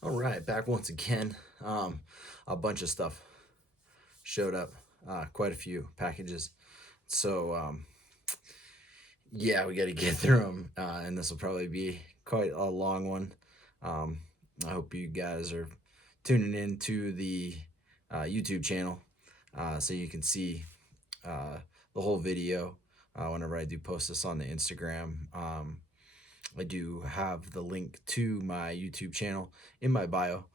All right, back once again. A bunch of stuff showed up, quite a few packages. So, yeah, we got to get through them, and this will probably be quite a long one. Um, I hope you guys are tuning in to the YouTube channel so you can see uh, the whole video whenever I do post this on the Instagram. I do have the link to my YouTube channel in my bio,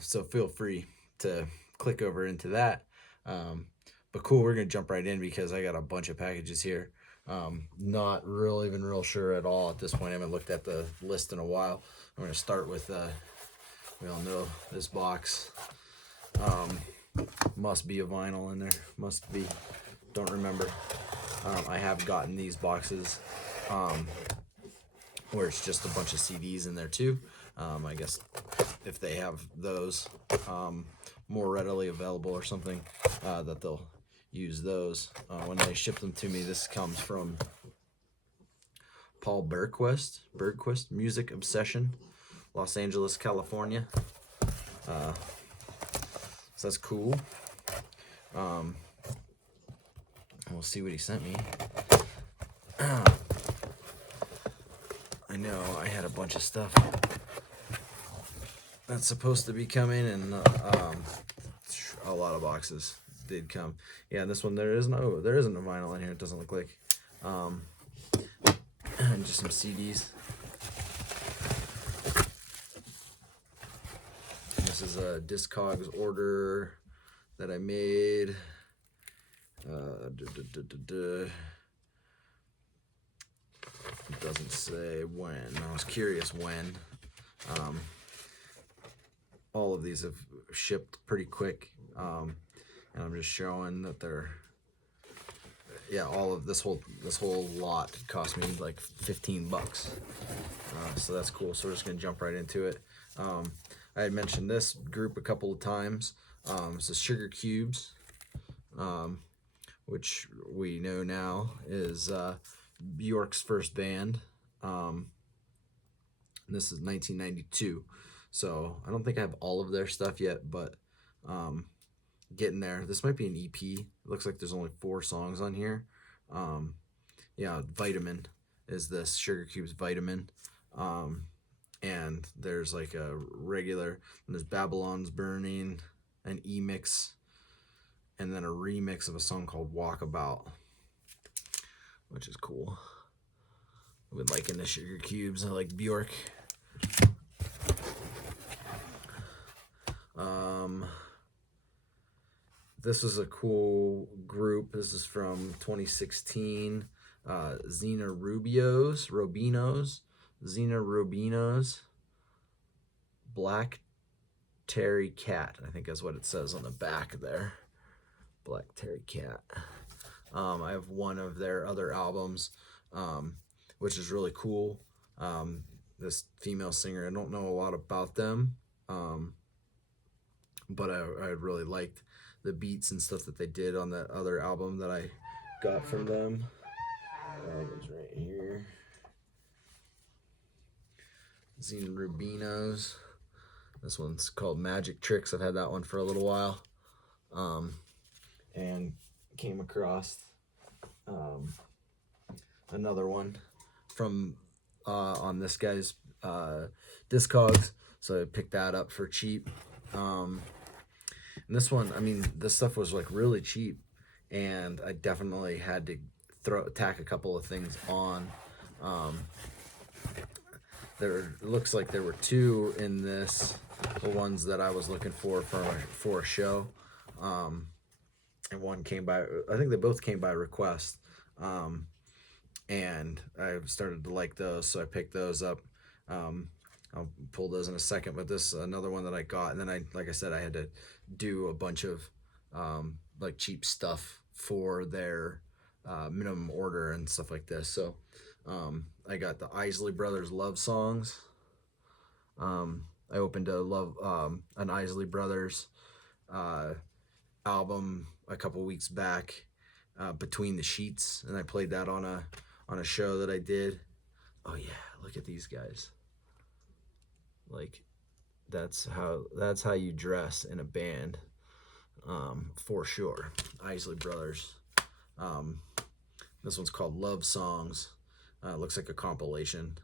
so feel free to click over into that. Um, but cool, we're gonna jump right in because I got a bunch of packages here. Not real, even real sure at all at this point. I haven't looked at the list in a while. I'm gonna start with. We all know this box. Must be a vinyl in there. Must be. Don't remember. I have gotten these boxes. Where it's just a bunch of CDs in there too. I guess if they have those more readily available or something, that they'll use those. When they ship them to me, this comes from Paul Bergquist, Music Obsession, Los Angeles, California. So that's cool. We'll see what he sent me. I know I had a bunch of stuff that's supposed to be coming, and a lot of boxes did come. Yeah, and this one there isn't a vinyl in here. It doesn't look like. And just some CDs. This is a Discogs order that I made. It doesn't say when. I was curious when. All of these have shipped pretty quick, and I'm just showing that they're. Yeah, all of this whole lot cost me like $15, so that's cool. So we're just gonna jump right into it. I had mentioned this group a couple of times. So Sugar Cubes, which we know now is Bjork's first band. This is 1992, so I don't think I have all of their stuff yet, but getting there. This might be an EP. It looks like there's only 4 songs on here. Yeah, Vitamin is this Sugar Cubes Vitamin. And there's like a regular, and there's Babylon's Burning, an E-mix, and then a remix of a song called Walkabout, which is cool. I've been liking the Sugar Cubes. I like Bjork. This is a cool group. This is from 2016. Xena Rubinos, Black Terry Cat, I think is what it says on the back there. Black Terry Cat. I have one of their other albums, which is really cool. This female singer, I don't know a lot about them, but I really liked the beats and stuff that they did on that other album that I got from them. It's right here. Xena Rubinos. This one's called Magic Tricks. I've had that one for a little while. And came across another one from on this guy's Discogs. So I picked that up for cheap. And this one, I mean, this stuff was like really cheap, and I definitely had to tack a couple of things on. There looks like there were 2 in this, the ones that I was looking for a show, and one came by. I think they both came by request, and I started to like those, so I picked those up. I'll pull those in a second, but this is another one that I got, and then like I said, I had to do a bunch of like cheap stuff for their minimum order and stuff like this. So I got the Isley Brothers Love Songs. I opened an Isley Brothers album a couple weeks back, Between the Sheets, and I played that on a show that I did. Oh yeah, look at these guys. Like, That's how you dress in a band, for sure. Isley Brothers. This one's called Love Songs. Looks like a compilation.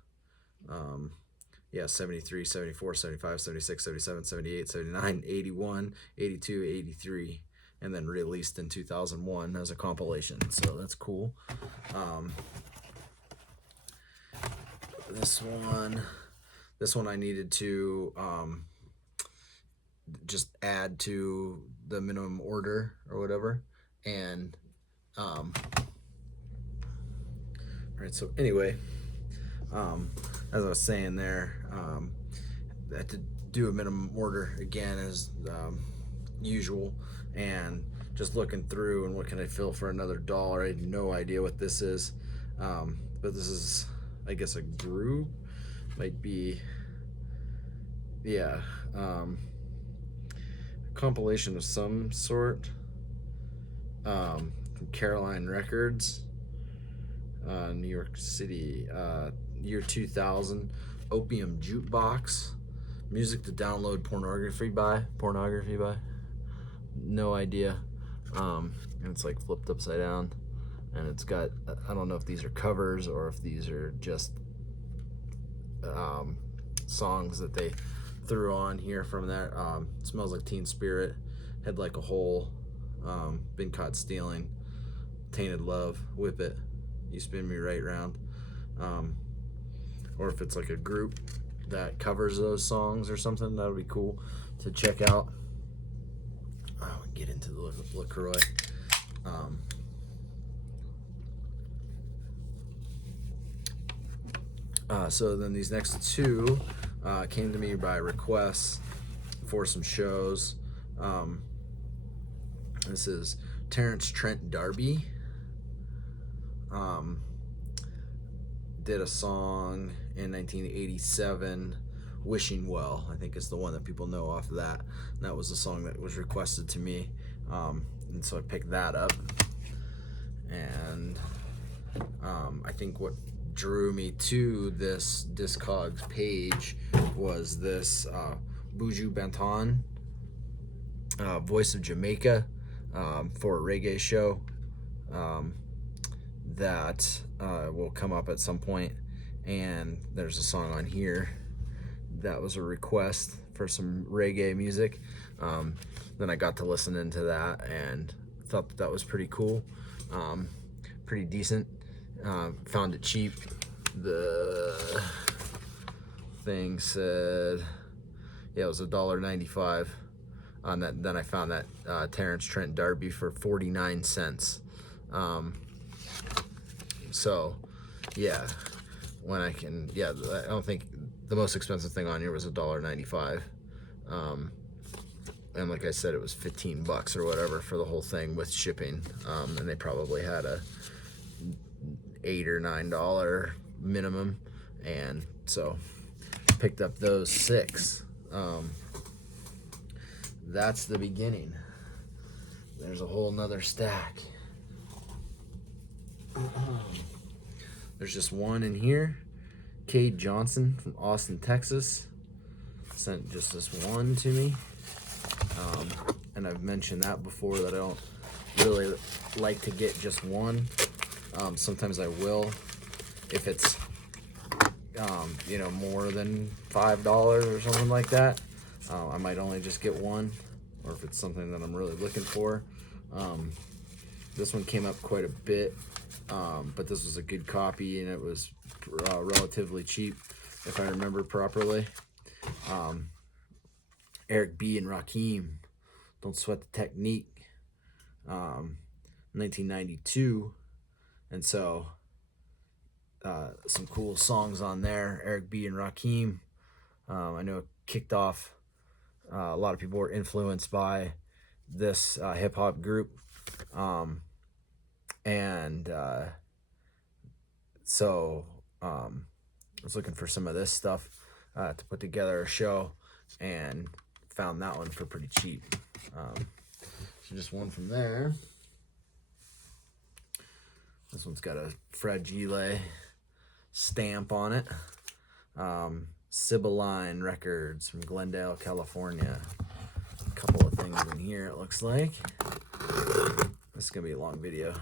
Yeah, 73, 74, 75, 76, 77, 78, 79, 81, 82, 83, and then released in 2001 as a compilation. So that's cool. This one I needed to just add to the minimum order or whatever. And all right, so anyway, as I was saying there, I had to do a minimum order again as usual, and just looking through and what can I fill for another $1. I had no idea what this is, but this is, I guess, a group, might be, yeah, a compilation of some sort, from Caroline Records, New York City, year 2000, Opium Jukebox, music to download pornography by, no idea. And it's like flipped upside down, and it's got, I don't know if these are covers or if these are just songs that they threw on here from that. Smells Like Teen Spirit, Head Like a Hole, Been Caught Stealing, Tainted Love, Whip It, You Spin Me Right Round. Or if it's like a group that covers those songs or something, that would be cool to check out. Get into the LaCroix. So then these next two came to me by requests for some shows. This is Terrence Trent D'Arby. Did a song in 1987, Wishing Well, I think is the one that people know off of that. And that was the song that was requested to me, and so I picked that up. And I think what drew me to this Discogs page was this Buju Banton, Voice of Jamaica, for a reggae show that will come up at some point. And there's a song on here that was a request for some reggae music. Then I got to listen into that and thought that was pretty cool, pretty decent. Found it cheap. The thing said, yeah, it was $1.95 on that. Then I found that Terrence Trent D'Arby for 49 cents. So yeah, when I can, yeah, I don't think the most expensive thing on here was $1.95. And like I said, it was $15 or whatever for the whole thing with shipping. And they probably had a $8 or $9 minimum, and so picked up those 6. That's the beginning. There's a whole nother stack. There's just one in here. Cade Johnson from Austin, Texas, sent just this one to me. And I've mentioned that before, that I don't really like to get just one. Sometimes I will if it's more than $5 or something like that. I might only just get one, or if it's something that I'm really looking for. This one came up quite a bit, but this was a good copy, and it was relatively cheap, if I remember properly. Eric B. and Rakim, Don't Sweat the Technique, 1992. And so some cool songs on there. Eric B. and Rakim, I know it kicked off, a lot of people were influenced by this hip-hop group, so I was looking for some of this stuff to put together a show, and found that one for pretty cheap. So just one from there. This one's got a Fragile stamp on it. Sibylline Records from Glendale, California. A couple of things in here, it looks like. This is going to be a long video.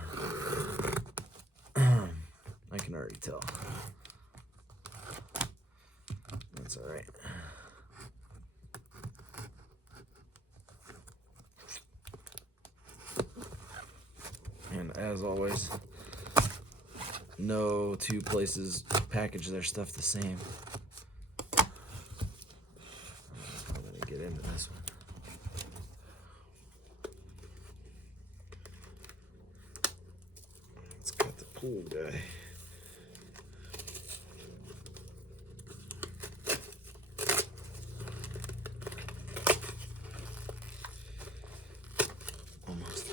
I can already tell. That's all right. And as always, no two places package their stuff the same. I'm going to get into this one. Let's cut the pool guy. Almost.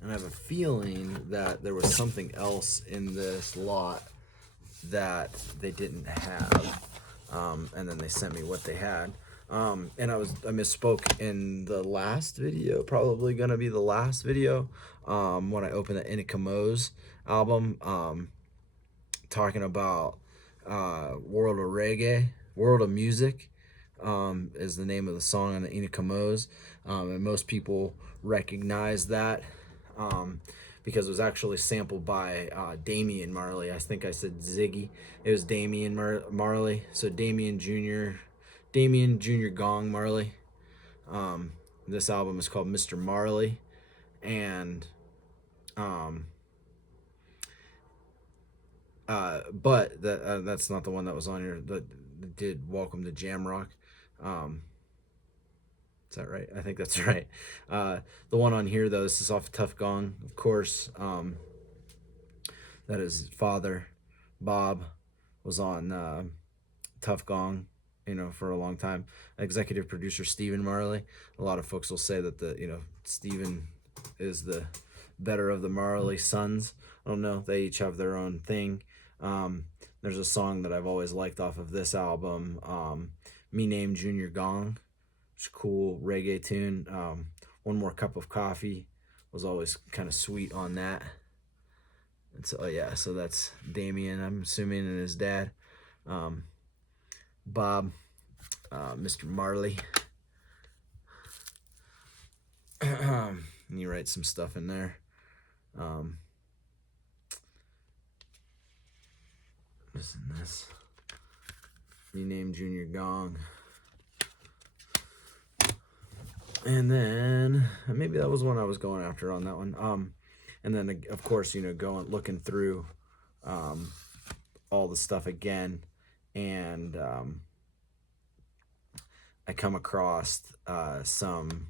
And I have a feeling that there was something else in this lot that they didn't have, and then they sent me what they had. And I misspoke in the last video, probably gonna be the last video, when I opened the Inikamo's album, talking about World of Reggae, World of Music, is the name of the song on the Inikamo's, and most people recognize that because it was actually sampled by Damian Marley. I think I said Ziggy. It was Damian Marley. So Damian Jr. Gong Marley. This album is called Mr. Marley, and but that's not the one that was on here. That did Welcome to Jamrock. Is that right? I think that's right. The one on here, though, this is off Tough Gong, of course. That his father, Bob, was on Tough Gong, for a long time. Executive producer Stephen Marley. A lot of folks will say that Stephen is the better of the Marley sons. I don't know. They each have their own thing. There's a song that I've always liked off of this album, Me Name Junior Gong. It's a cool reggae tune. One More Cup of Coffee was always kind of sweet on that. And so, yeah, so that's Damien, I'm assuming, and his dad. Bob, Mr. Marley. And he writes some stuff in there. This and this. Me Name Junior Gong. And then maybe that was one I was going after on that one. And then of course, looking through all the stuff again, and I come across some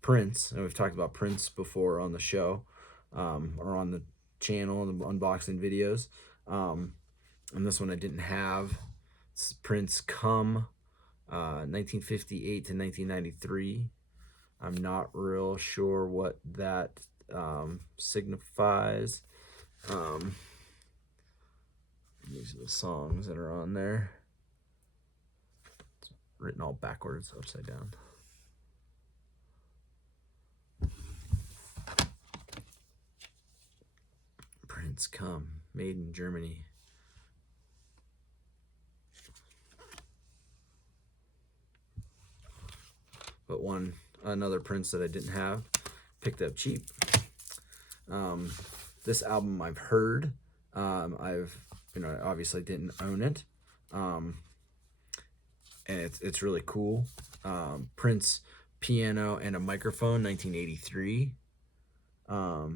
Prince, and we've talked about Prince before on the show, or on the channel, the unboxing videos. And this one I didn't have. It's Prince Come, 1958 to 1993. I'm not real sure what that signifies. These are the songs that are on there. It's written all backwards, upside down. Prince Come, made in Germany. But another Prince that I didn't have, picked up cheap. This album I've heard. I obviously didn't own it. And it's really cool. Prince Piano and a Microphone, 1983. I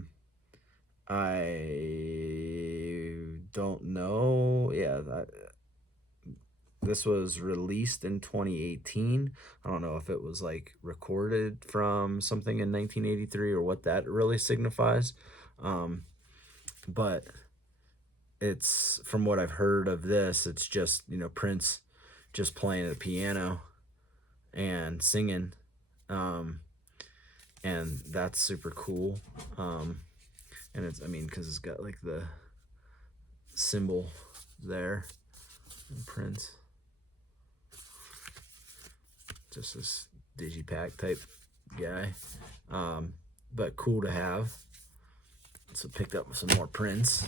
don't know. Yeah, this was released in 2018. I don't know if it was like recorded from something in 1983 or what that really signifies. But it's, from what I've heard of this, it's just, Prince just playing the piano and singing. And that's super cool. And it's, because it's got like the symbol there, Prince. just this digipack type guy, but cool to have. So picked up some more prints.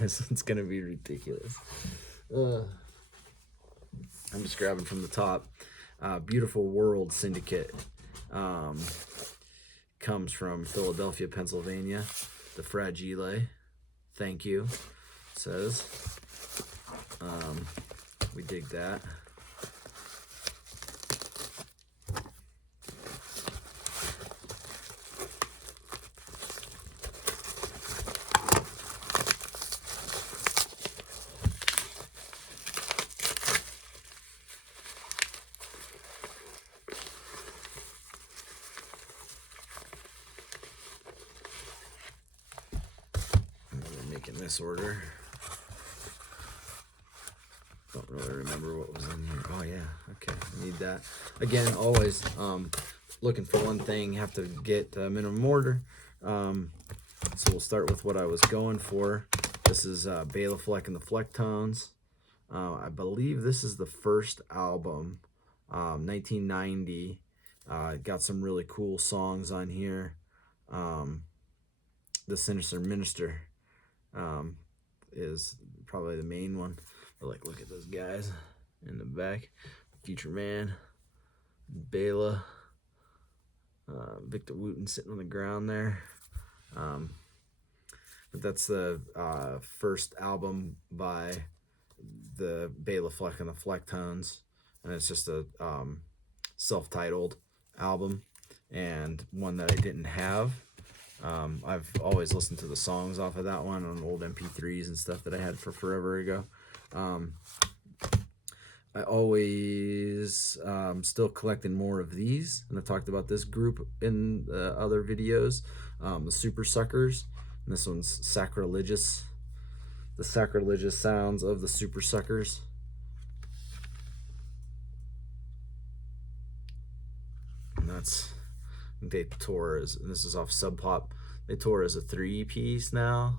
This one's gonna be ridiculous. I'm just grabbing from the top. Beautiful World Syndicate. Comes from Philadelphia, Pennsylvania. The Fragile. Thank you. Says. We dig that. In this order. Don't really remember what was in here. Oh yeah, okay, need that. Again, always looking for one thing, have to get minimum order. So we'll start with what I was going for. This is Bela Fleck and the Flecktones. I believe this is the first album, 1990. Got some really cool songs on here. The Sinister Minister is probably the main one. But like, look at those guys in the back. Future Man, Bela, Victor Wooten sitting on the ground there. But that's the first album by the Bela Fleck and the Flecktones, and it's just a self-titled album, and one that I didn't have. I've always listened to the songs off of that one on old MP3s and stuff that I had for forever ago. I always still collecting more of these, and I talked about this group in other videos. The Super Suckers, and this one's Sacrilegious. The Sacrilegious Sounds of the Super Suckers. And that's, they tour as, and this is off Sub Pop. They tour as a 3-piece now.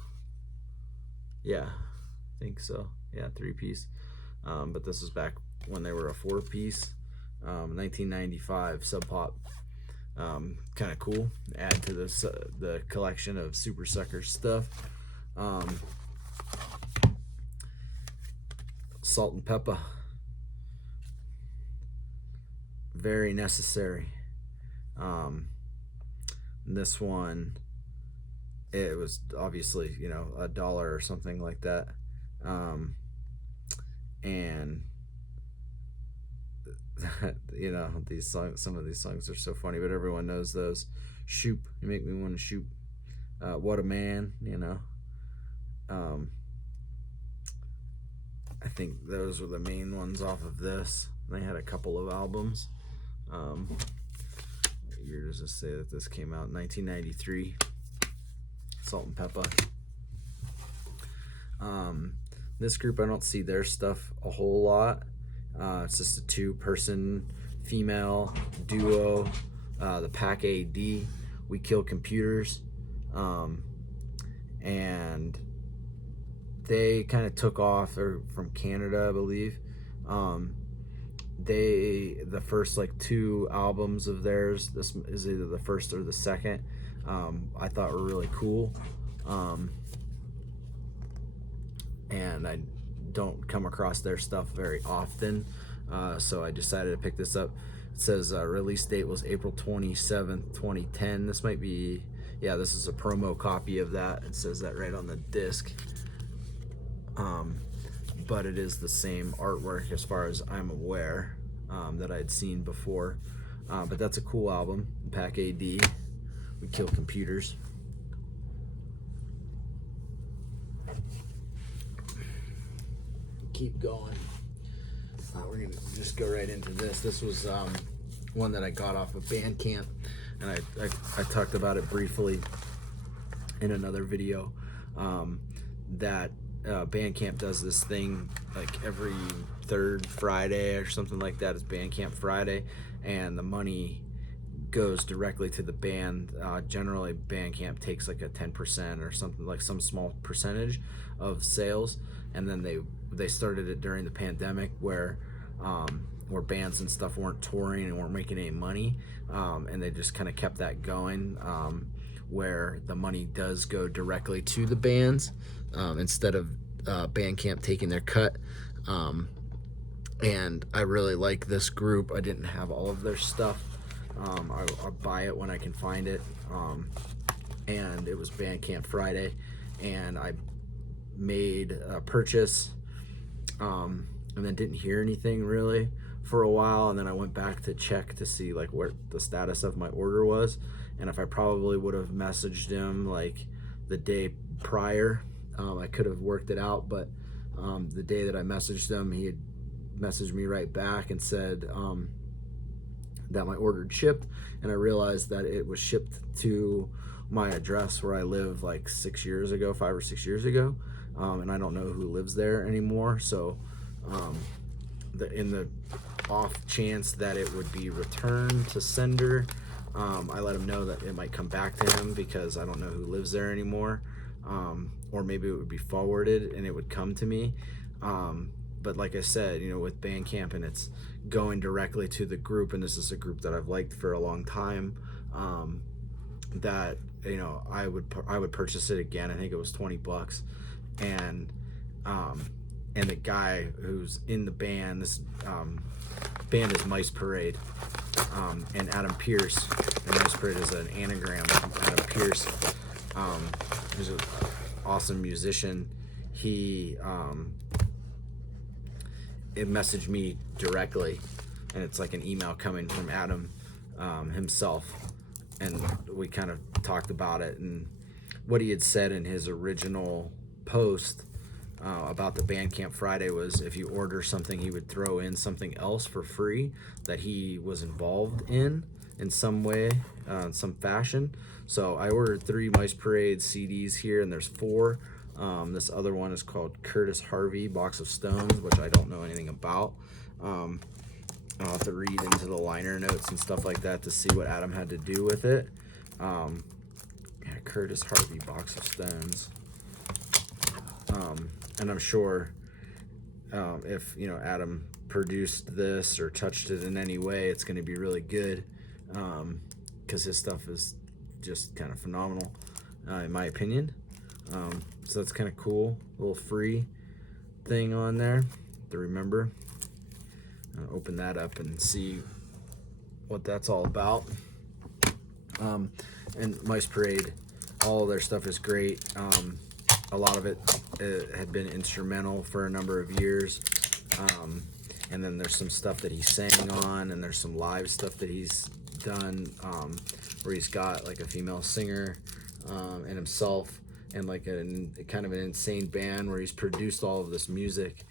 Yeah, I think so. Yeah, 3-piece. But this was back when they were a 4-piece. 1995 Sub Pop. Kind of cool. Add to this the collection of Super Sucker stuff. Salt and Pepper. Very Necessary. This one, it was obviously, you know, $1 or something like that. And you know, these songs, some of these songs are so funny, but everyone knows those. Shoop, you make me want to shoot. What a Man, you know. I think those were the main ones off of this. They had a couple of albums. What year does this say that this came out? 1993. Salt and Pepper. This group, I don't see their stuff a whole lot. It's just a 2-person female duo. The Pack AD, We Kill Computers. And they kind of took off. They're from Canada, I believe. The first like 2 albums of theirs, this is either the first or the second, I thought were really cool. And I don't come across their stuff very often, so I decided to pick this up. It says release date was April 27th, 2010. This might be, yeah, this is a promo copy of that. It says that right on the disc. But it is the same artwork as far as I'm aware, that I'd seen before. But that's a cool album. Pack AD, We Kill Computers. Keep going. We're gonna just go right into this. This was one that I got off of Bandcamp, and I talked about it briefly in another video. That Bandcamp does this thing like every 3rd Friday or something like that. It's Bandcamp Friday, and the money goes directly to the band. Generally, Bandcamp takes like a 10% or something, like some small percentage of sales, and then they started it during the pandemic where where bands and stuff weren't touring and weren't making any money, and they just kind of kept that going, where the money does go directly to the bands, instead of Bandcamp taking their cut. And I really like this group. I didn't have all of their stuff. I'll buy it when I can find it. And it was Bandcamp Friday, and I made a purchase, and then didn't hear anything really for a while, and then I went back to check to see like what the status of my order was, and if I probably would have messaged him like the day prior, I could have worked it out, but the day that I messaged him, he had messaged me right back and said that my order had shipped, and I realized that it was shipped to my address where I lived like 5 or 6 years ago, and I don't know who lives there anymore, so in the off chance that it would be returned to sender, I let him know that it might come back to him because I don't know who lives there anymore, or maybe it would be forwarded and it would come to me, but like I said, with Bandcamp, and it's going directly to the group, and this is a group that I've liked for a long time, that I would purchase it again. I think it was $20, and the guy who's in the band, this band is Mice Parade, and Adam Pierce, and Mice Parade is an anagram of Adam Pierce, who's an awesome musician. He it messaged me directly, and it's like an email coming from Adam himself, and we kind of talked about it, and what he had said in his original post about the Bandcamp Friday was if you order something, he would throw in something else for free that he was involved in some way, in some fashion. So I ordered 3 Mice Parade CDs here, and there's 4. This other one is called Curtis Harvey Box of Stones, which I don't know anything about. I'll have to read into the liner notes and stuff like that to see what Adam had to do with it. Yeah, Curtis Harvey Box of Stones. And I'm sure if Adam produced this or touched it in any way, it's going to be really good, because his stuff is just kind of phenomenal, in my opinion. So that's kind of cool, a little free thing on there to remember. I'll open that up and see what that's all about. And Mice Parade, all of their stuff is great. A lot of it had been instrumental for a number of years, and then there's some stuff that he sang on, and there's some live stuff that he's done, where he's got like a female singer and himself, and like a kind of an insane band where he's produced all of this music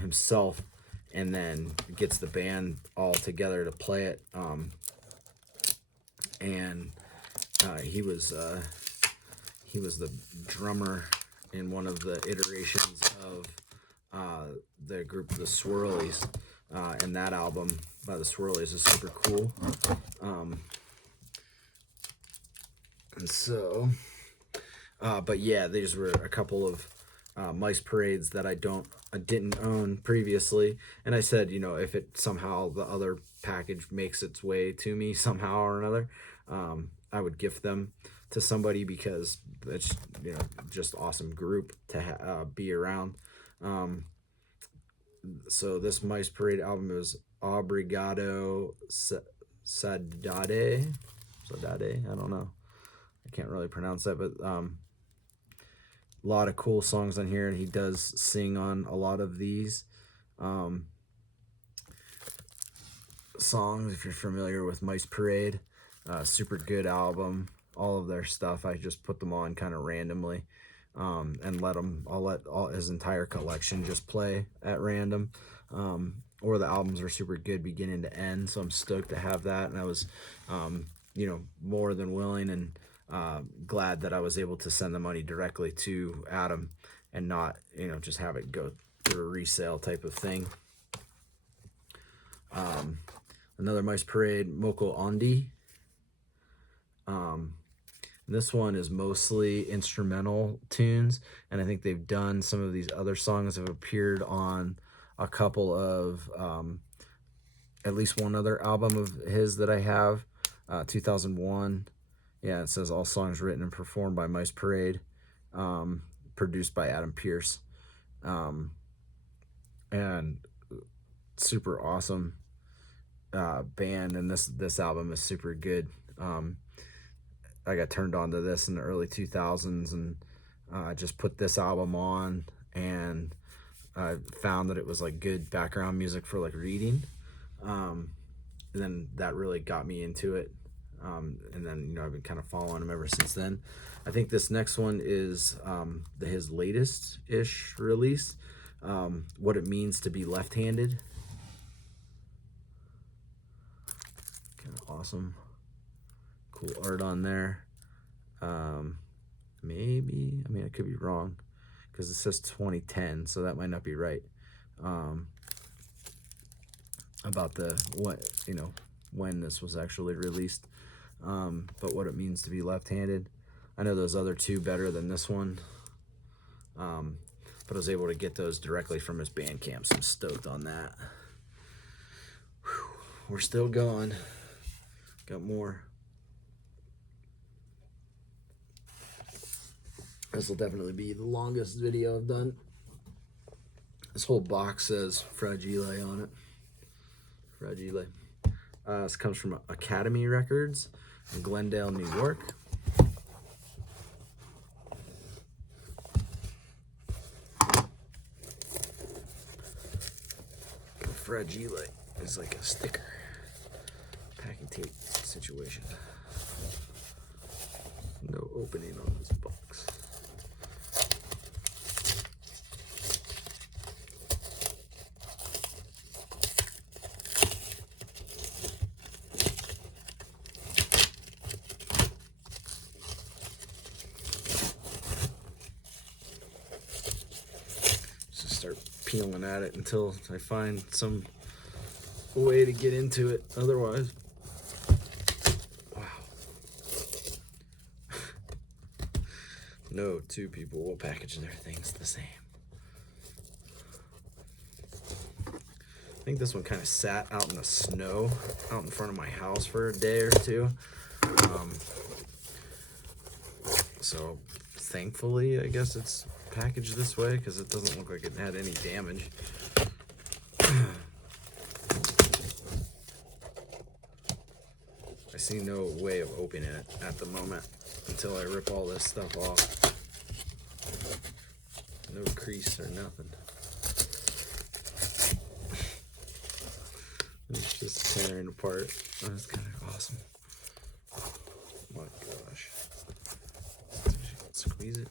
himself, and then gets the band all together to play it. And he was the drummer in one of the iterations of the group The Swirlies, and that album by The Swirlies is super cool. And so, but yeah, these were a couple of Mice Parades that I didn't own previously, and I said, if it somehow the other package makes its way to me somehow or another, I would gift them to somebody, because it's just awesome group to be around. So this Mice Parade album is Obrigado Saudade, I don't know, I can't really pronounce that, but a lot of cool songs on here, and he does sing on a lot of these songs. If you're familiar with Mice Parade, super good album. All of their stuff, I just put them on kind of randomly, and I'll let all his entire collection just play at random, or the albums are super good beginning to end, so I'm stoked to have that, and I was more than willing and glad that I was able to send the money directly to Adam and not just have it go through a resale type of thing. Another Mice Parade, Moko Ondi. This one is mostly instrumental tunes, and I think they've done some of these other songs have appeared on a couple of at least one other album of his that I have. 2001. Yeah, it says all songs written and performed by Mice Parade, produced by Adam Pierce, and super awesome band. And this album is super good. I got turned on to this in the early 2000s, and I just put this album on, and I found that it was like good background music for like reading. And then that really got me into it. And then, I've been kind of following him ever since then. I think this next one is his latest-ish release, What It Means to Be Left-Handed. Kind of awesome. Cool art on there. Maybe, I could be wrong, because it says 2010, so that might not be right. About when this was actually released. But What It Means to Be Left-Handed. I know those other two better than this one. But I was able to get those directly from his Bandcamp, so I'm stoked on that. Whew, we're still going. Got more. This will definitely be the longest video I've done. This whole box says Fragile on it. Fragile. This comes from Academy Records in Glendale, New York. Fragile is like a sticker, packing tape situation. No opening on this box. Just start peeling at it until I find some way to get into it. Otherwise, wow. No two people will package their things the same. I think this one kind of sat out in the snow out in front of my house for a day or two. So thankfully, I guess it's packaged this way because it doesn't look like it had any damage. I see no way of opening it at the moment until I rip all this stuff off. No crease or nothing. It's just tearing apart. That's kind of awesome. Oh my gosh. Squeeze it.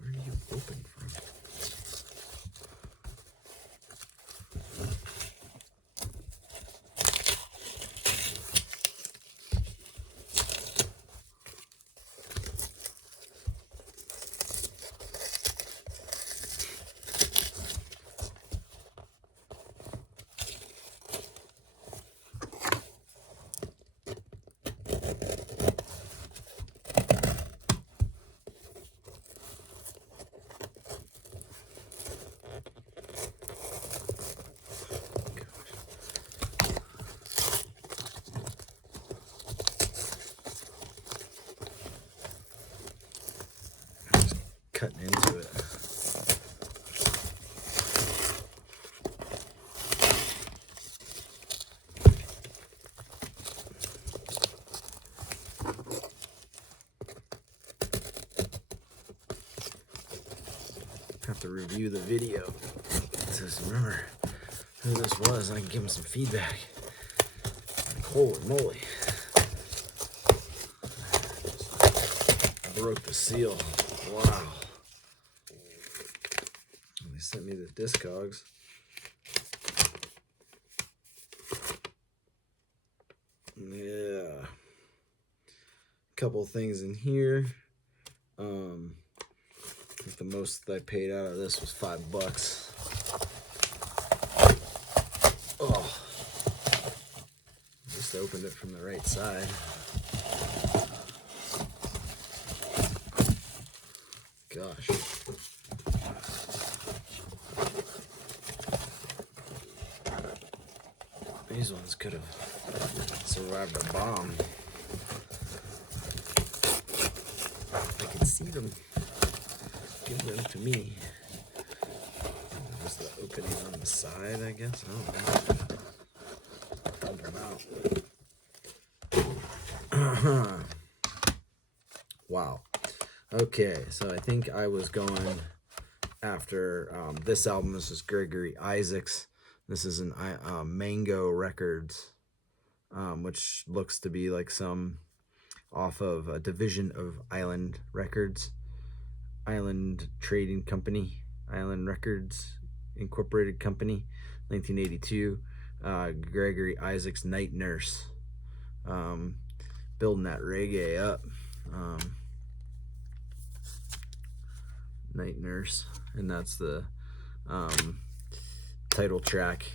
Where do you open from? Cutting into it. Have to review the video. Just remember who this was, and I can give him some feedback. Like, holy moly. Broke the seal. Wow. They sent me the Discogs. Yeah. Couple things in here. I think the most I paid out of this was $5. Oh. Just opened it from the right side. gosh. These ones could have survived a bomb. I can see them. Give them to me. There's the opening on the side, I guess. I don't know. Dump them out. Wow. Okay, so I think I was going after this album. This is Gregory Isaacs. This is an Mango Records, which looks to be like some off of a division of Island Records, Island Trading Company, Island Records Incorporated Company, 1982. Gregory Isaacs, Night Nurse, building that reggae up. Night Nurse, and that's the title track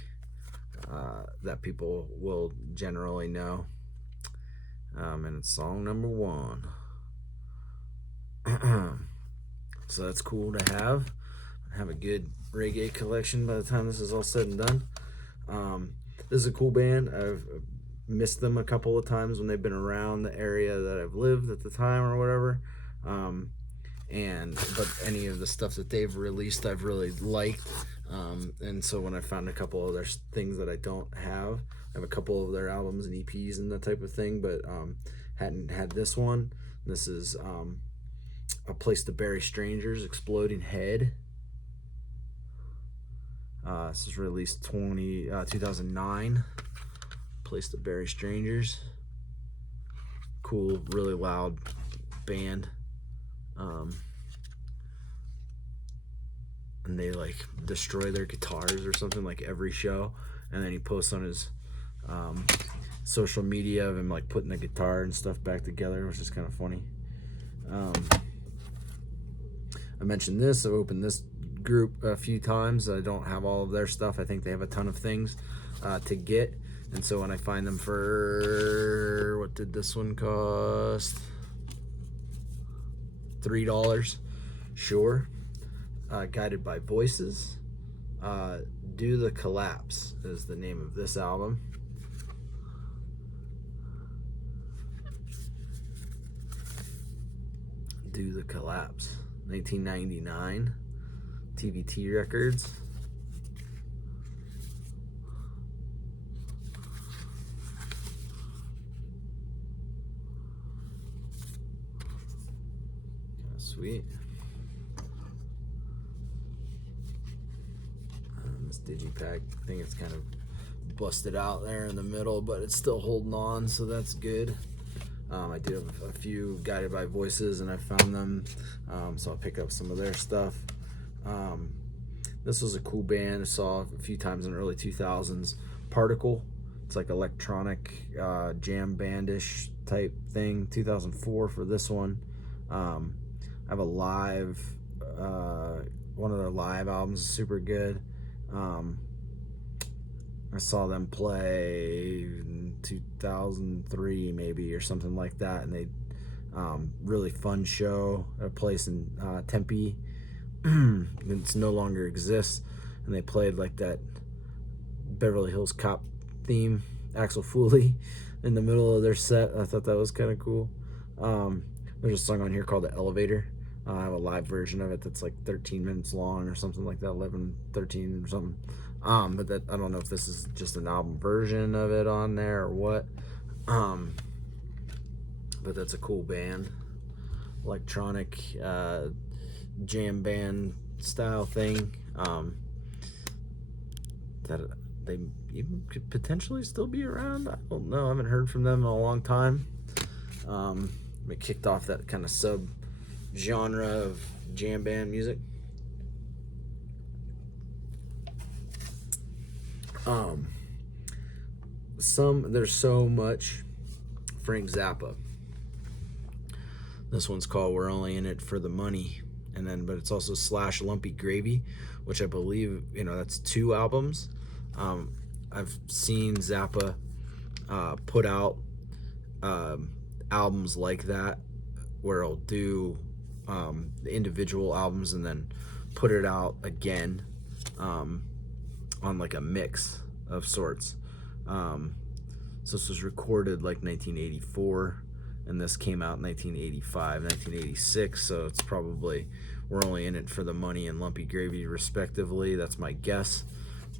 that people will generally know, and it's song number 1. So that's cool to have a good reggae collection by the time this is all said and done. This is a cool band. I've missed them a couple of times when they've been around the area that I've lived at the time or whatever. But any of the stuff that they've released I've really liked, and so when I found a couple of their things that I don't have, I have a couple of their albums and EPs and that type of thing, but hadn't had this one. This is A Place to Bury Strangers, Exploding Head. This was released 2009. Place to Bury Strangers. Cool, really loud band. And they like destroy their guitars or something like every show, and then he posts on his social media of him like putting the guitar and stuff back together, which is kind of funny. I mentioned this. I've opened this group a few times. I don't have all of their stuff. I think they have a ton of things to get, and so when I find them for, what did this one cost? $3. Sure. Guided by Voices. Do the Collapse is the name of this album. Do the Collapse, 1999. TVT Records. Sweet. This digipack, I think it's kind of busted out there in the middle, but it's still holding on, so that's good. I do have a few Guided by Voices, and I found them, so I'll pick up some of their stuff. This was a cool band I saw a few times in the early 2000s. Particle. It's like electronic jam bandish type thing. 2004 for this one. I have a live, one of their live albums is super good. I saw them play in 2003 maybe or something like that, and they really fun show at a place in Tempe. It's no longer exists, and they played like that Beverly Hills Cop theme, Axel Foley, in the middle of their set. I thought that was kind of cool. There's a song on here called The Elevator. I have a live version of it that's like 13 minutes long or something like that, 11, 13 or something. But that, I don't know if this is just an album version of it on there or what. But that's a cool band. Electronic jam band style thing. That they even could potentially still be around. I don't know. I haven't heard from them in a long time. They kicked off that kind of sub genre of jam band music. There's so much Frank Zappa. This one's called We're Only in It for the Money, and then but it's also / Lumpy Gravy, which I believe, that's 2 albums. I've seen Zappa put out albums like that where he'll do the individual albums and then put it out again on like a mix of sorts. So this was recorded like 1984, and this came out in 1985, 1986. So it's probably, we're only in it for the money and Lumpy Gravy respectively. That's my guess.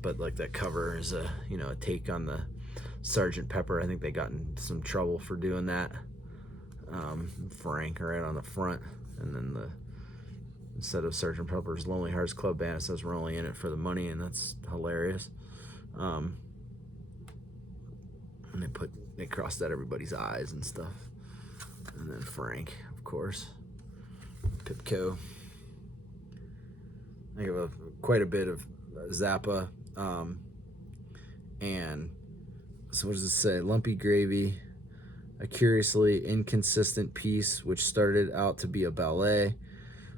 But like that cover is a, you know, a take on the Sgt. Pepper. I think they got in some trouble for doing that. Frank right on the front, and then instead of Sgt. Pepper's Lonely Hearts Club Band, it says we're only in it for the money, and that's hilarious. And they crossed out everybody's eyes and stuff. And then Frank, of course. Pipco. I have quite a bit of Zappa. And so what does it say? Lumpy Gravy, a curiously inconsistent piece which started out to be a ballet,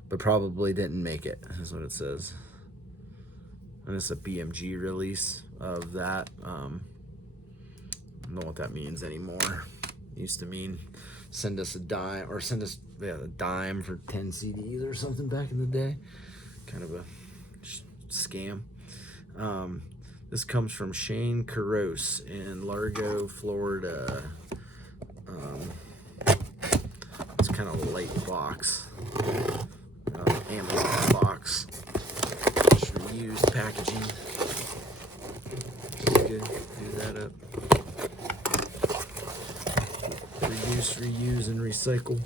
but probably didn't make it. That's what it says. And it's a BMG release of that. I don't know what that means anymore. It used to mean send us a dime, or send us a dime for 10 CDs or something back in the day. Kind of a scam. This comes from Shane Caros in Largo, Florida. It's kind of a light box. Amazon box. Just reused packaging. Which is good. Do that up. Reduce, reuse, and recycle.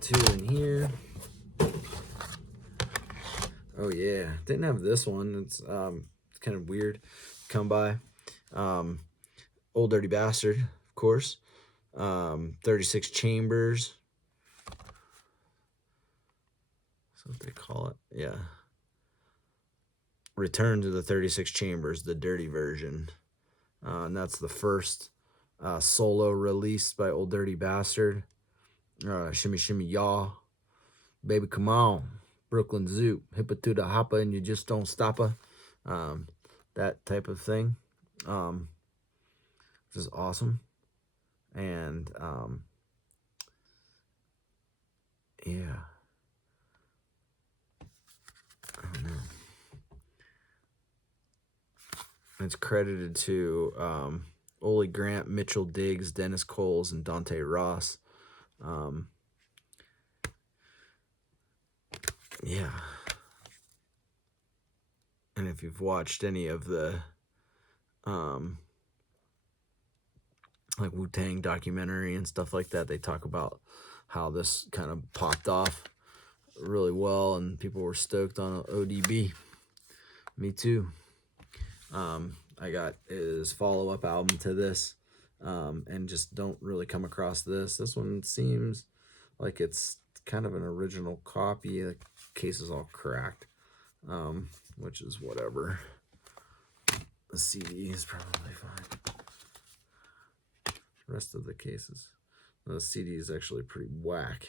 2 in here. Oh yeah, didn't have this one. It's kind of weird. Come by. Old Dirty Bastard, of course. 36 Chambers. That's what they call it. Yeah. Return to the 36 Chambers, the dirty version. And that's the first solo released by Old Dirty Bastard. Shimmy Shimmy Yaw. Baby Come On. Brooklyn Zoot. Hip it to the hopper and you just don't stop her. That type of thing. Which is awesome. And yeah. I don't know. It's credited to Ole Grant, Mitchell Diggs, Dennis Coles, and Dante Ross. Yeah. And if you've watched any of the like Wu-Tang documentary and stuff like that, they talk about how this kind of popped off really well and people were stoked on ODB. Me too. I got his follow-up album to this, and just don't really come across this. This one seems like it's kind of an original copy. The case is all cracked, which is whatever. The CD is probably fine. The rest of the cases. The CD is actually pretty whack.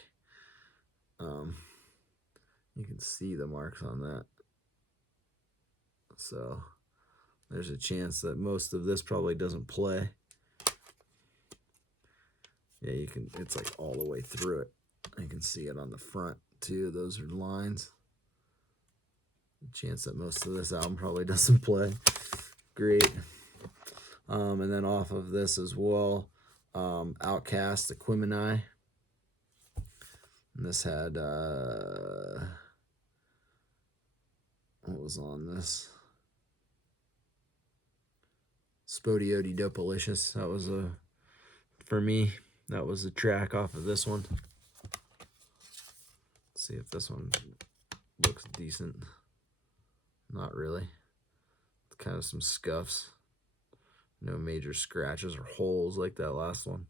You can see the marks on that. So there's a chance that most of this probably doesn't play. Yeah, you can, it's like all the way through it. You can see it on the front too. Those are lines. Chance that most of this album probably doesn't play. Great. And then off of this as well, Outcast, Equimini. And this had, what was on this? Spodioti Dopalicious. That was for me, that was a track off of this one. Let's see if this one looks decent. Not really. Kind of some scuffs. No major scratches or holes like that last one.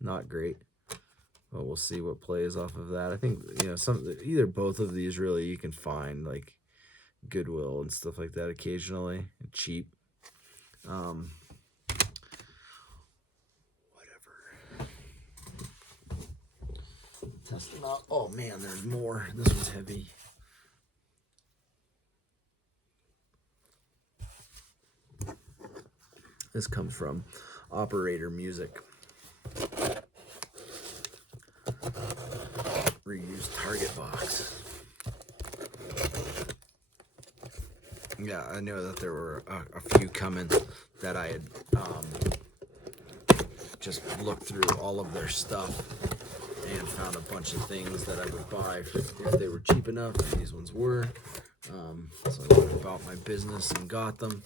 Not great. But we'll see what plays off of that. I think, you know, either both of these really you can find like Goodwill and stuff like that occasionally. And cheap. Whatever. Test them out. Oh man, there's more. This one's heavy. This comes from Operator Music. reused Target box. Yeah, I know that there were a few coming that I had just looked through all of their stuff and found a bunch of things that I would buy if they were cheap enough, and these ones were. So I went about my business and got them.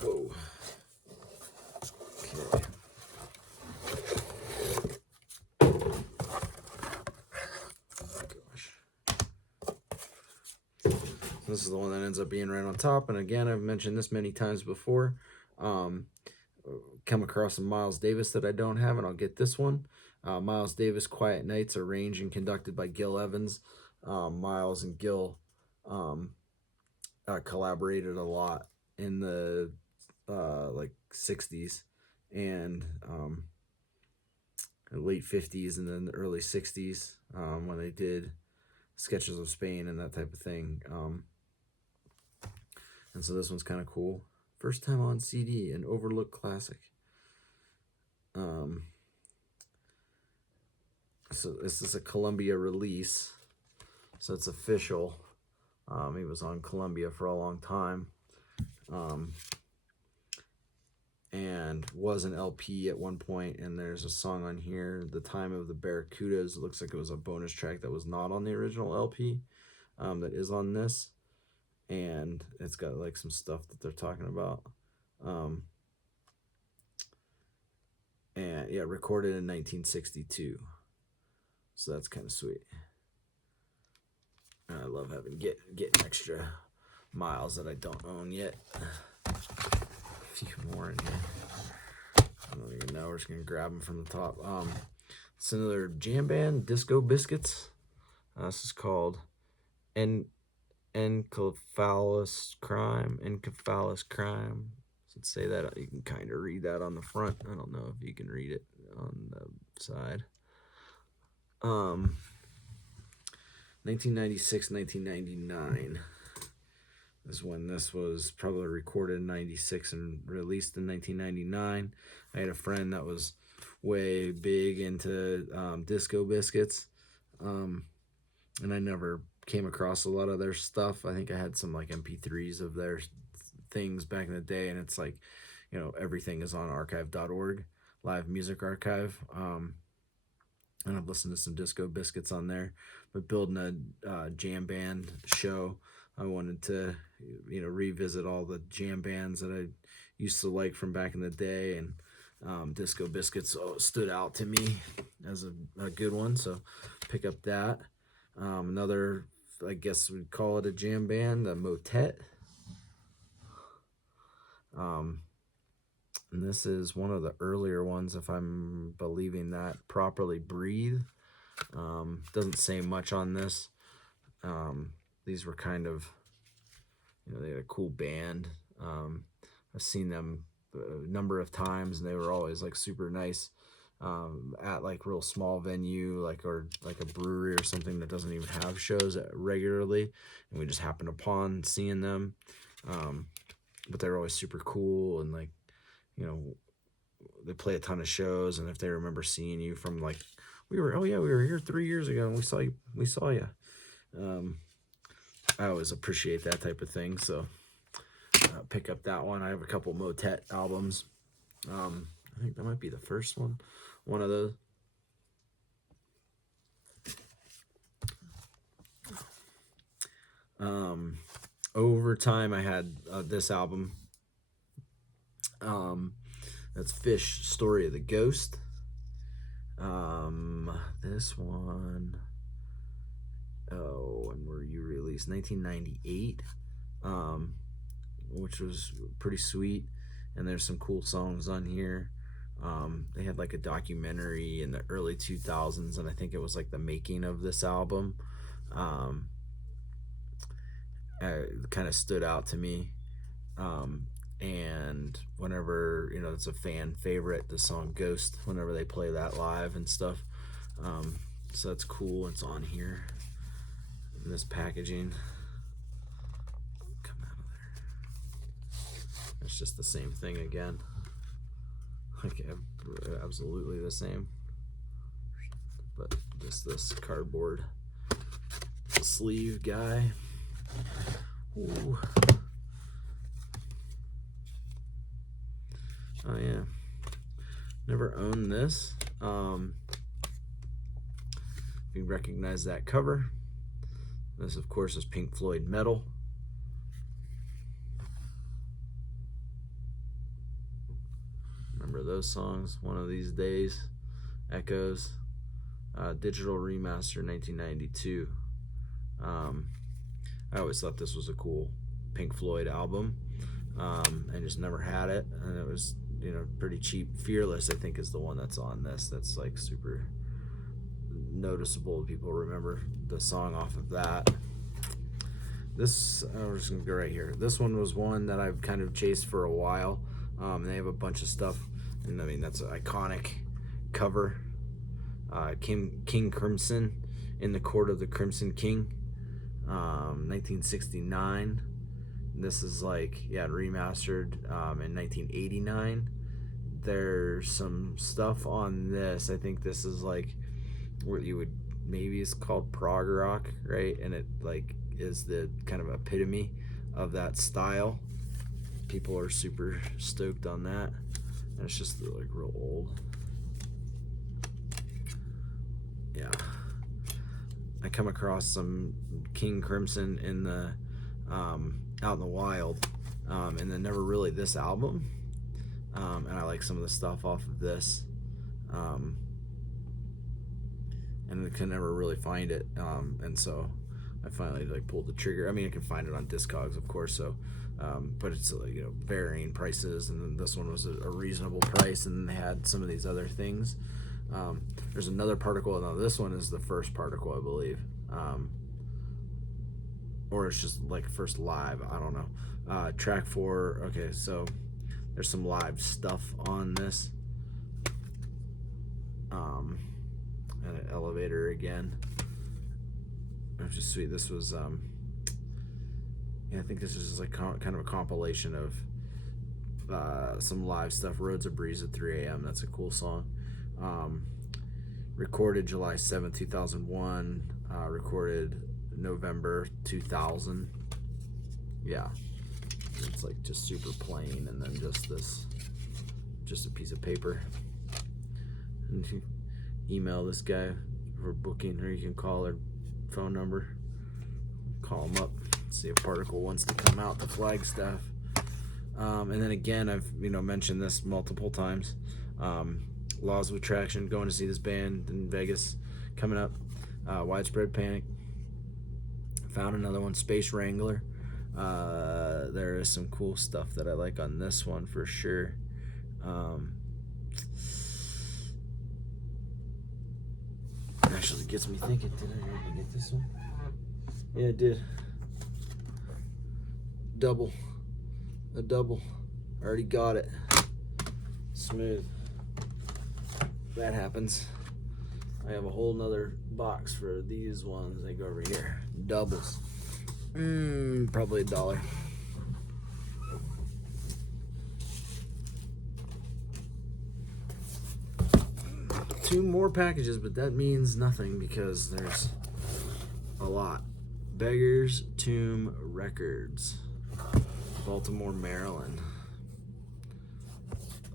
Whoa. Okay. Gosh. This is the one that ends up being right on top. And again, I've mentioned this many times before. Come across a Miles Davis that I don't have, and I'll get this one. Miles Davis, Quiet Nights, arranged and conducted by Gil Evans. Miles and Gil collaborated a lot in the like 60s and late 50s and then the early 60s when they did Sketches of Spain and that type of thing. And so this one's kind of cool. First time on CD, an overlooked classic. So this is a Columbia release, so it's official. He was on Columbia for a long time, and was an LP at one point. And there's a song on here, "The Time of the Barracudas." It looks like it was a bonus track that was not on the original LP, that is on this. And it's got like some stuff that they're talking about. And yeah, recorded in 1962. So that's kind of sweet. I love having getting extra Miles that I don't own yet. A few more in here. I don't even know. We're just gonna grab them from the top. It's another jam band, Disco Biscuits. This is called Encephalus Crime. So say that, you can kind of read that on the front. I don't know if you can read it on the side. 1996, 1999 is when this was probably recorded in 96 and released in 1999. I had a friend that was way big into Disco Biscuits, and I never came across a lot of their stuff. I think I had some like MP3s of their things back in the day, and it's like, you know, everything is on archive.org, live music archive. And I've listened to some Disco Biscuits on there, but building a jam band show, I wanted to, you know, revisit all the jam bands that I used to like from back in the day, and Disco Biscuits stood out to me as a good one, so pick up that. Another, I guess we'd call it a jam band, a motet. And this is one of the earlier ones, if I'm believing that properly. Breathe. Doesn't say much on this. These were kind of, you know, they had a cool band. I've seen them a number of times, and they were always like super nice, at like real small venue, like, or like a brewery or something that doesn't even have shows regularly, and we just happened upon seeing them. But they were always super cool, and like, you know, they play a ton of shows, and if they remember seeing you from like, we were here 3 years ago and we saw you. I always appreciate that type of thing, so pick up that one. I have a couple motet albums. I think that might be the first one of those. Over time, I had this album. That's Fish, Story of the Ghost. This one, when were you released? 1998, which was pretty sweet, and there's some cool songs on here. They had like a documentary in the early 2000s, and I think it was like the making of this album. It kind of stood out to me. And whenever, you know, it's a fan favorite, the song Ghost, whenever they play that live and stuff. So that's cool. It's on here in this packaging. Come out of there. It's just the same thing again. Like absolutely the same, but just this cardboard sleeve guy. Ooh. Oh yeah, never owned this. If you recognize that cover, this of course is Pink Floyd Metal. Remember those songs? One of These Days, Echoes, digital remaster 1992. I always thought this was a cool Pink Floyd album, and just never had it, and it was, you know, pretty cheap. Fearless, I think, is the one that's on this. That's like super noticeable. People remember the song off of that. This, we're just gonna go right here. This one was one that I've kind of chased for a while. They have a bunch of stuff, and I mean, that's an iconic cover. King Crimson, In the Court of the Crimson King, 1969. This is like, yeah, remastered in 1989. There's some stuff on this. I think this is like what you would, maybe it's called prog rock, right? And it like is the kind of epitome of that style. People are super stoked on that, and it's just like real old. Yeah, I come across some King Crimson in the out in the wild, and then never really this album, and I like some of the stuff off of this, and I can never really find it, and so I finally like pulled the trigger. I mean, I can find it on Discogs, of course, so but it's like, you know, varying prices, and then this one was a reasonable price, and then they had some of these other things. There's another particle. Now this one is the first particle, I believe, or it's just like first live, I don't know. Track 4. Okay, so there's some live stuff on this, and an elevator again, which is sweet. This was yeah, I think this is like kind of a compilation of some live stuff. Roads of Breeze at 3 a.m. That's a cool song. Recorded July 7th, 2001. Recorded November 2000. Yeah, it's like just super plain, and then just a piece of paper. And you email this guy for booking, or you can call their phone number. Call them up, see if Particle wants to come out to Flagstaff. And then again, I've mentioned this multiple times. Laws of Attraction, going to see this band in Vegas coming up. Widespread Panic. Found another one, Space Wrangler. There is some cool stuff that I like on this one for sure. Actually gets me thinking, did I already get this one? Yeah, I did. A double. I already got it. Smooth. That happens. I have a whole nother box for these ones. They go over here. Doubles. Probably $1. Two more packages, but that means nothing because there's a lot. Beggar's Tomb Records, Baltimore, Maryland.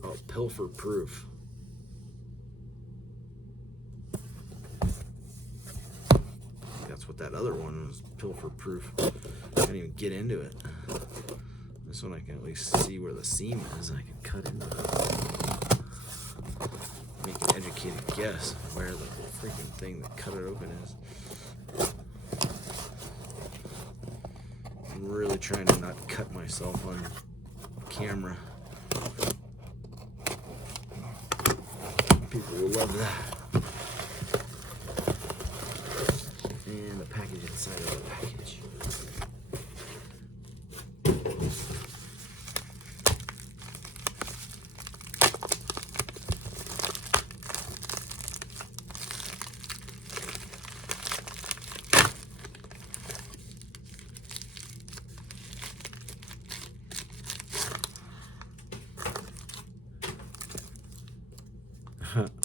Oh, Pilfer Proof. That's what that other one was, Pilfer Proof. I can't even get into it. This one I can at least see where the seam is. I can cut into it. Make an educated guess where the freaking thing that cut it open is. I'm really trying to not cut myself on camera. People will love that. And the package inside of the package.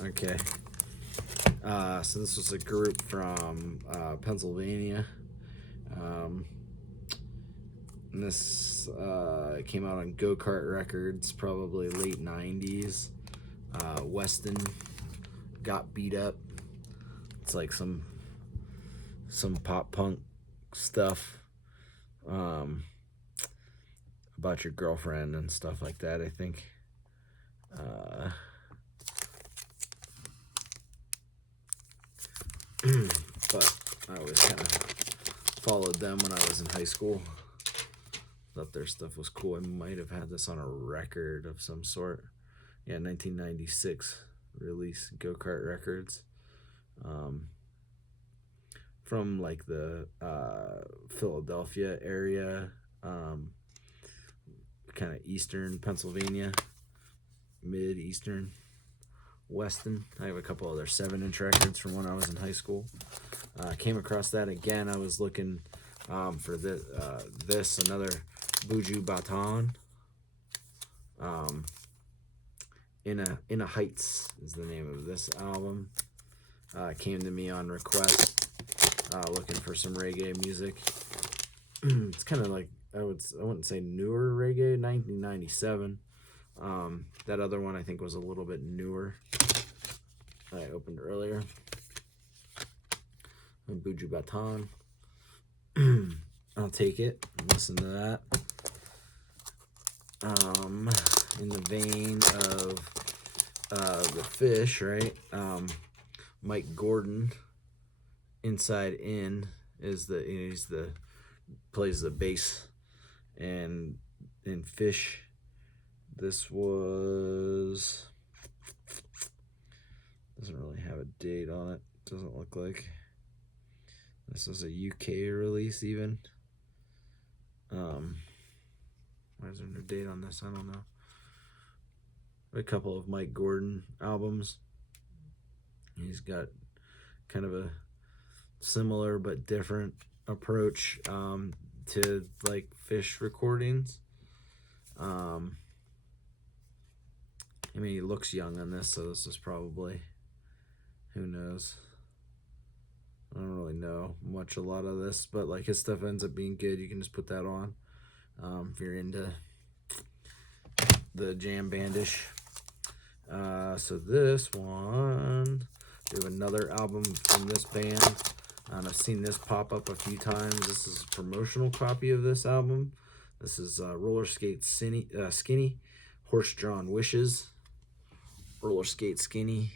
Okay. So this was a group from Pennsylvania. And this came out on Go-Kart Records, probably late 90s. Weston Got Beat Up. It's like some pop punk stuff about your girlfriend and stuff like that, I think. But I always kind of followed them when I was in high school. Thought their stuff was cool. I might have had this on a record of some sort. Yeah, 1996 release, Go-Kart Records. From like the Philadelphia area, kind of eastern Pennsylvania, mid-eastern Weston. I have a couple other 7-inch records from when I was in high school. Came across that again. I was looking for this another Buju Baton. In a Heights is the name of this album. Came to me on request. Looking for some reggae music. It's kind of like I wouldn't say newer reggae. 1997. That other one I think was a little bit newer. I opened earlier. Buju Baton. I'll take it and listen to that. In the vein of the Fish, right? Mike Gordon, Inside In is plays the bass, and in Fish, this was, doesn't really have a date on it. Doesn't look like. This is a UK release even. Why is there no date on this? I don't know. A couple of Mike Gordon albums. He's got kind of a similar but different approach to like Fish recordings. I mean, he looks young on this, so this is probably, who knows. I don't really know a lot of this, but like his stuff ends up being good. You can just put that on if you're into the jam bandish. So this one, we have another album from this band. I've seen this pop up a few times. This is a promotional copy of this album. This is Roller Skate Skinny, Horse Drawn Wishes. Roller Skate Skinny.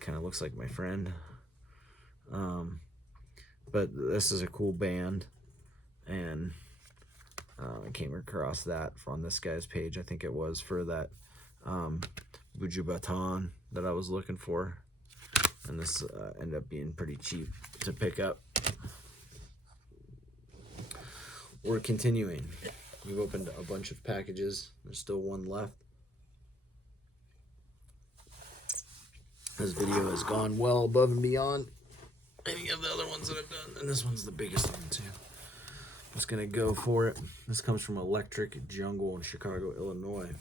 Kind of looks like my friend. But this is a cool band, and I came across that on this guy's page. I think it was for that Buju Baton that I was looking for, and this ended up being pretty cheap to pick up. We're continuing. We've opened a bunch of packages. There's still one left. This video has gone well above and beyond any of the other ones that I've done, and this one's the biggest one too. I'm just gonna go for it. This comes from Electric Jungle in Chicago, Illinois.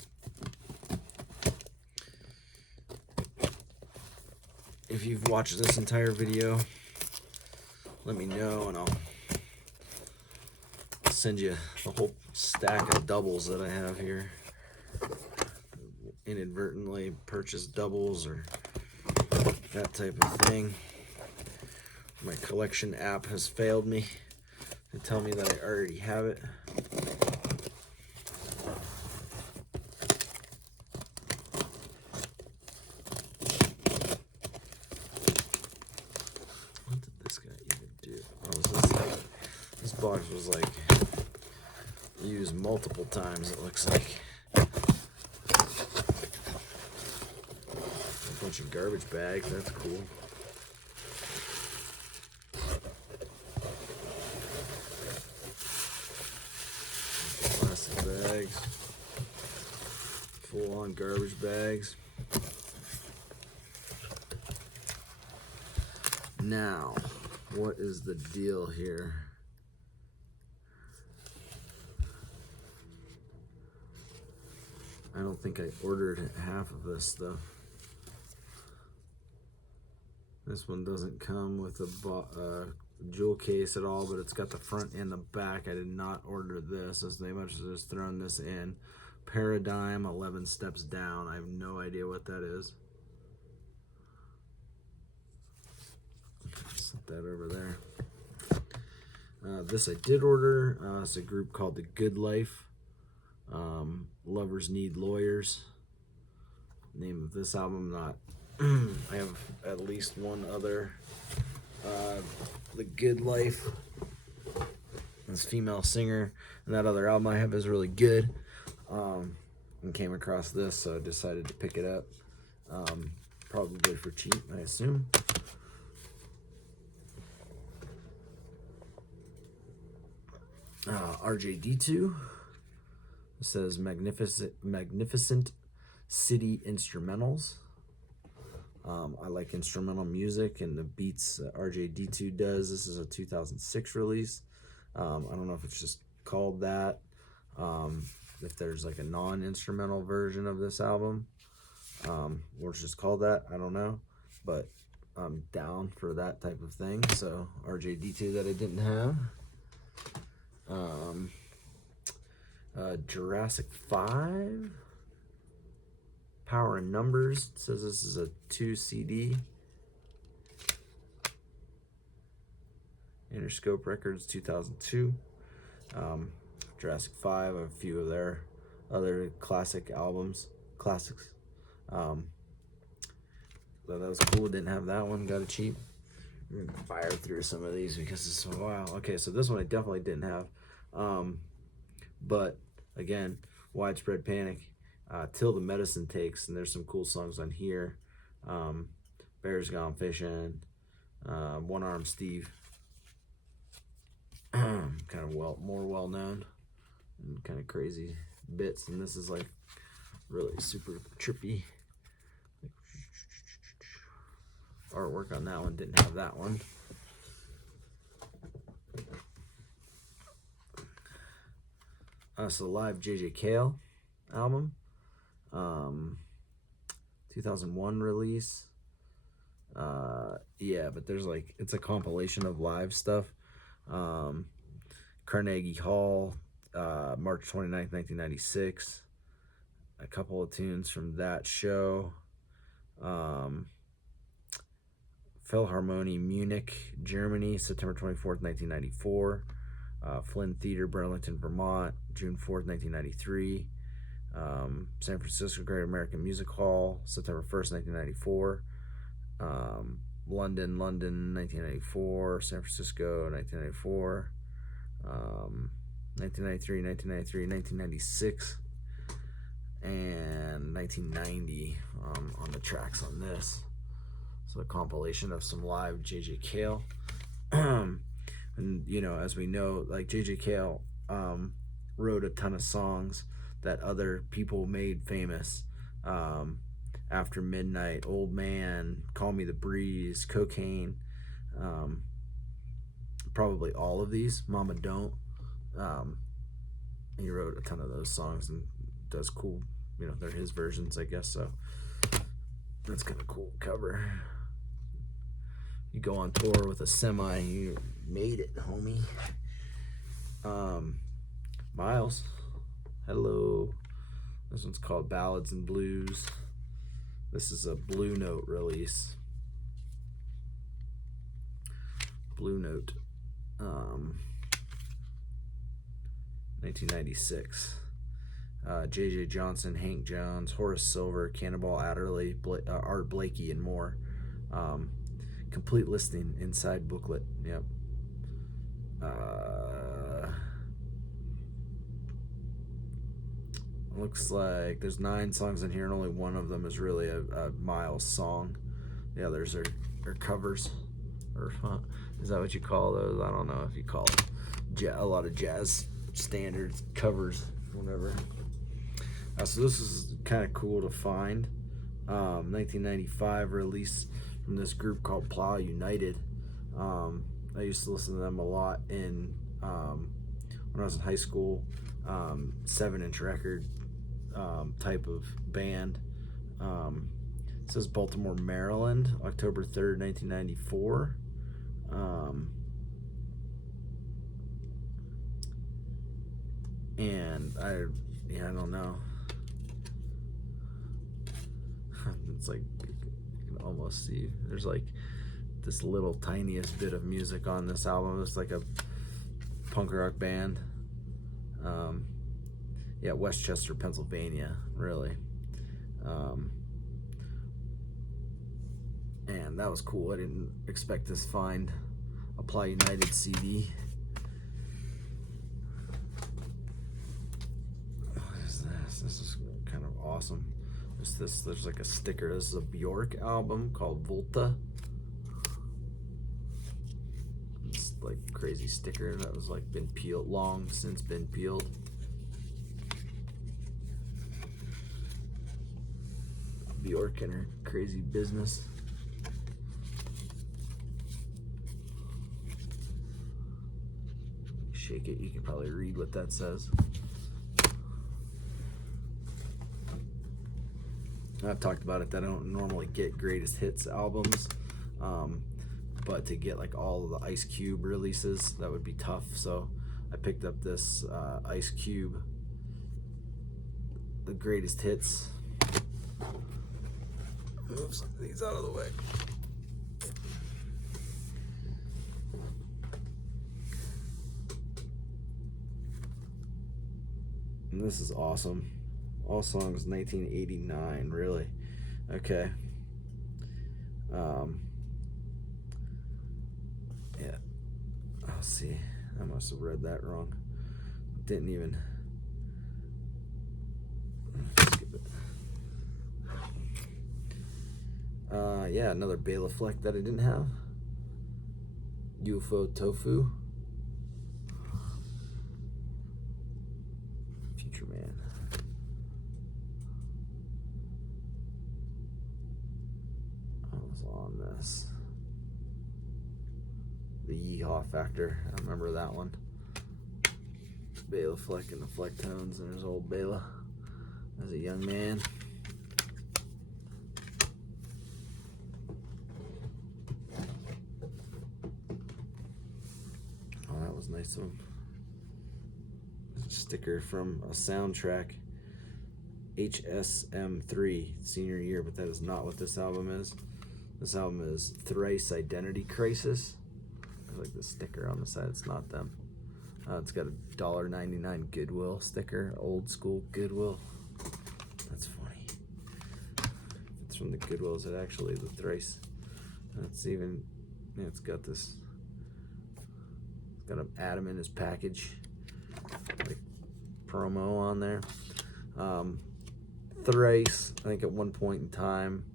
If you've watched this entire video, let me know and I'll send you a whole stack of doubles that I have here. Inadvertently purchased doubles or that type of thing. My collection app has failed me to tell me that I already have it. What did this guy even do? Oh, this box was like used multiple times, it looks like. A bunch of garbage bags, that's cool. Bags, full-on garbage bags. Now, what is the deal here? I don't think I ordered half of this stuff. This one doesn't come with a jewel case at all, but it's got the front and the back. I did not order this, as they must have just thrown this in. Paradigm 11 Steps Down. I have no idea what that is. Set that over there. This I did order. It's a group called The Good Life. Lovers Need Lawyers. Name of this album, not. I have at least one other. The Good Life. This female singer, and that other album I have is really good. And came across this, so I decided to pick it up. Probably for cheap, I assume. RJD2. It says Magnificent City Instrumentals. I like instrumental music and the beats RJD2 does. This is a 2006 release. I don't know if it's just called that. If there's like a non-instrumental version of this album, or it's just called that, I don't know. But I'm down for that type of thing. So RJD2 that I didn't have. Jurassic 5. Power in Numbers. It says this is a 2 CD. Interscope Records 2002. Jurassic 5, a few of their other classics. So that was cool. Didn't have that one. Got it cheap. We're gonna fire through some of these because it's a while. Okay, so this one I definitely didn't have. But again, Widespread Panic. Till the Medicine Takes, and there's some cool songs on here. Bears Gone Fishing, One Arm Steve, kind of more well known, and kind of crazy bits. And this is like really super trippy artwork on that one. Didn't have that one. So live JJ Cale album. 2001 release. Yeah, but there's like, it's a compilation of live stuff. Carnegie Hall, March 29th, 1996. A couple of tunes from that show. Philharmonie Munich, Germany, September 24th, 1994. Flynn Theater, Burlington, Vermont, June 4th, 1993. San Francisco Great American Music Hall, September 1st, 1994. London, 1994. San Francisco, 1994. 1993, 1993, 1996, and 1990 on the tracks on this. So a compilation of some live JJ Cale. And, you know, as we know, like JJ Cale wrote a ton of songs that other people made famous. After Midnight, Old Man, Call Me the Breeze, Cocaine. Probably all of these. Mama Don't. He wrote a ton of those songs and does cool, you know, they're his versions, I guess. So that's kind of cool cover. You go on tour with a semi, you made it, homie. Miles, hello. This one's called Ballads and Blues. This is a Blue Note release. Blue Note, 1996. J.J. Johnson, Hank Jones, Horace Silver, Cannonball Adderley, Art Blakey, and more. Complete listing inside booklet. Yep. Looks like there's 9 songs in here, and only one of them is really a Miles song. The others are covers, or is that what you call those? I don't know if you call it a lot of jazz standards covers, whatever. So this is kind of cool to find. 1995 release from this group called Plow United. I used to listen to them a lot in when I was in high school. 7-inch record. type of band. It says Baltimore, Maryland, October 3rd, 1994. And I don't know. It's like you can almost see there's like this little tiniest bit of music on this album. It's like a punk rock band. Yeah, Westchester, Pennsylvania, really. And that was cool. I didn't expect this find. Apply United CD. What is this? This is kind of awesome. There's like a sticker. This is a Bjork album called Volta. It's like crazy sticker that was like been peeled, long since been peeled. Bjork and her crazy business. Shake it, you can probably read what that says. I've talked about it that I don't normally get greatest hits albums, but to get like all of the Ice Cube releases, that would be tough. So I picked up this Ice Cube, the greatest hits. Move some of these out of the way. And this is awesome. All songs 1989, really. Okay. Yeah. I'll see. I must have read that wrong. Didn't even. Skip it. Yeah, another Bela Fleck that I didn't have. UFO Tofu. Future Man. I was on this. The Yeehaw Factor. I remember that one. Bela Fleck and the Flecktones, and there's old Bela as a young man. Oh, that was nice of him. Sticker from a soundtrack, HSM3 senior year, but that is not what this album is. This album is Thrice Identity Crisis. I like the sticker on the side. It's not them. It's got a $1.99 Goodwill sticker, old school Goodwill. That's funny. It's from the Goodwill. Is it actually the Thrice? It's even. Yeah, it's got this. It's got an Adam in his package. Like promo on there. Thrice, I think at one point in time,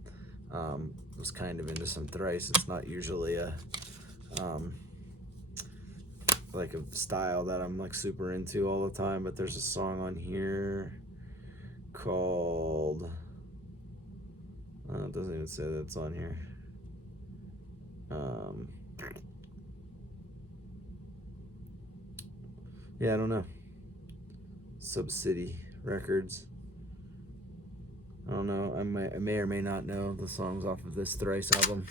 was kind of into some Thrice. It's not usually a like a style that I'm like super into all the time, but there's a song on here called it doesn't even say that it's on here. Yeah, I don't know. Subcity Records. I don't know. I may or may not know the songs off of this Thrice album.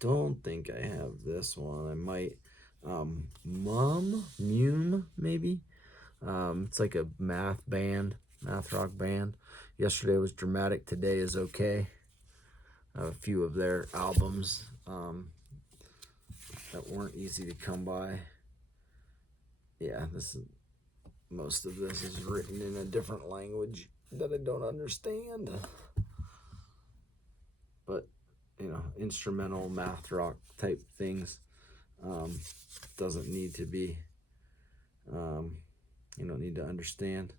Don't think I have this one. I might. Mume, maybe. It's like a math rock band. Yesterday was Dramatic, Today is Okay. A few of their albums that weren't easy to come by. Yeah, most of this is written in a different language that I don't understand. But, instrumental math rock type things doesn't need to be, you don't need to understand.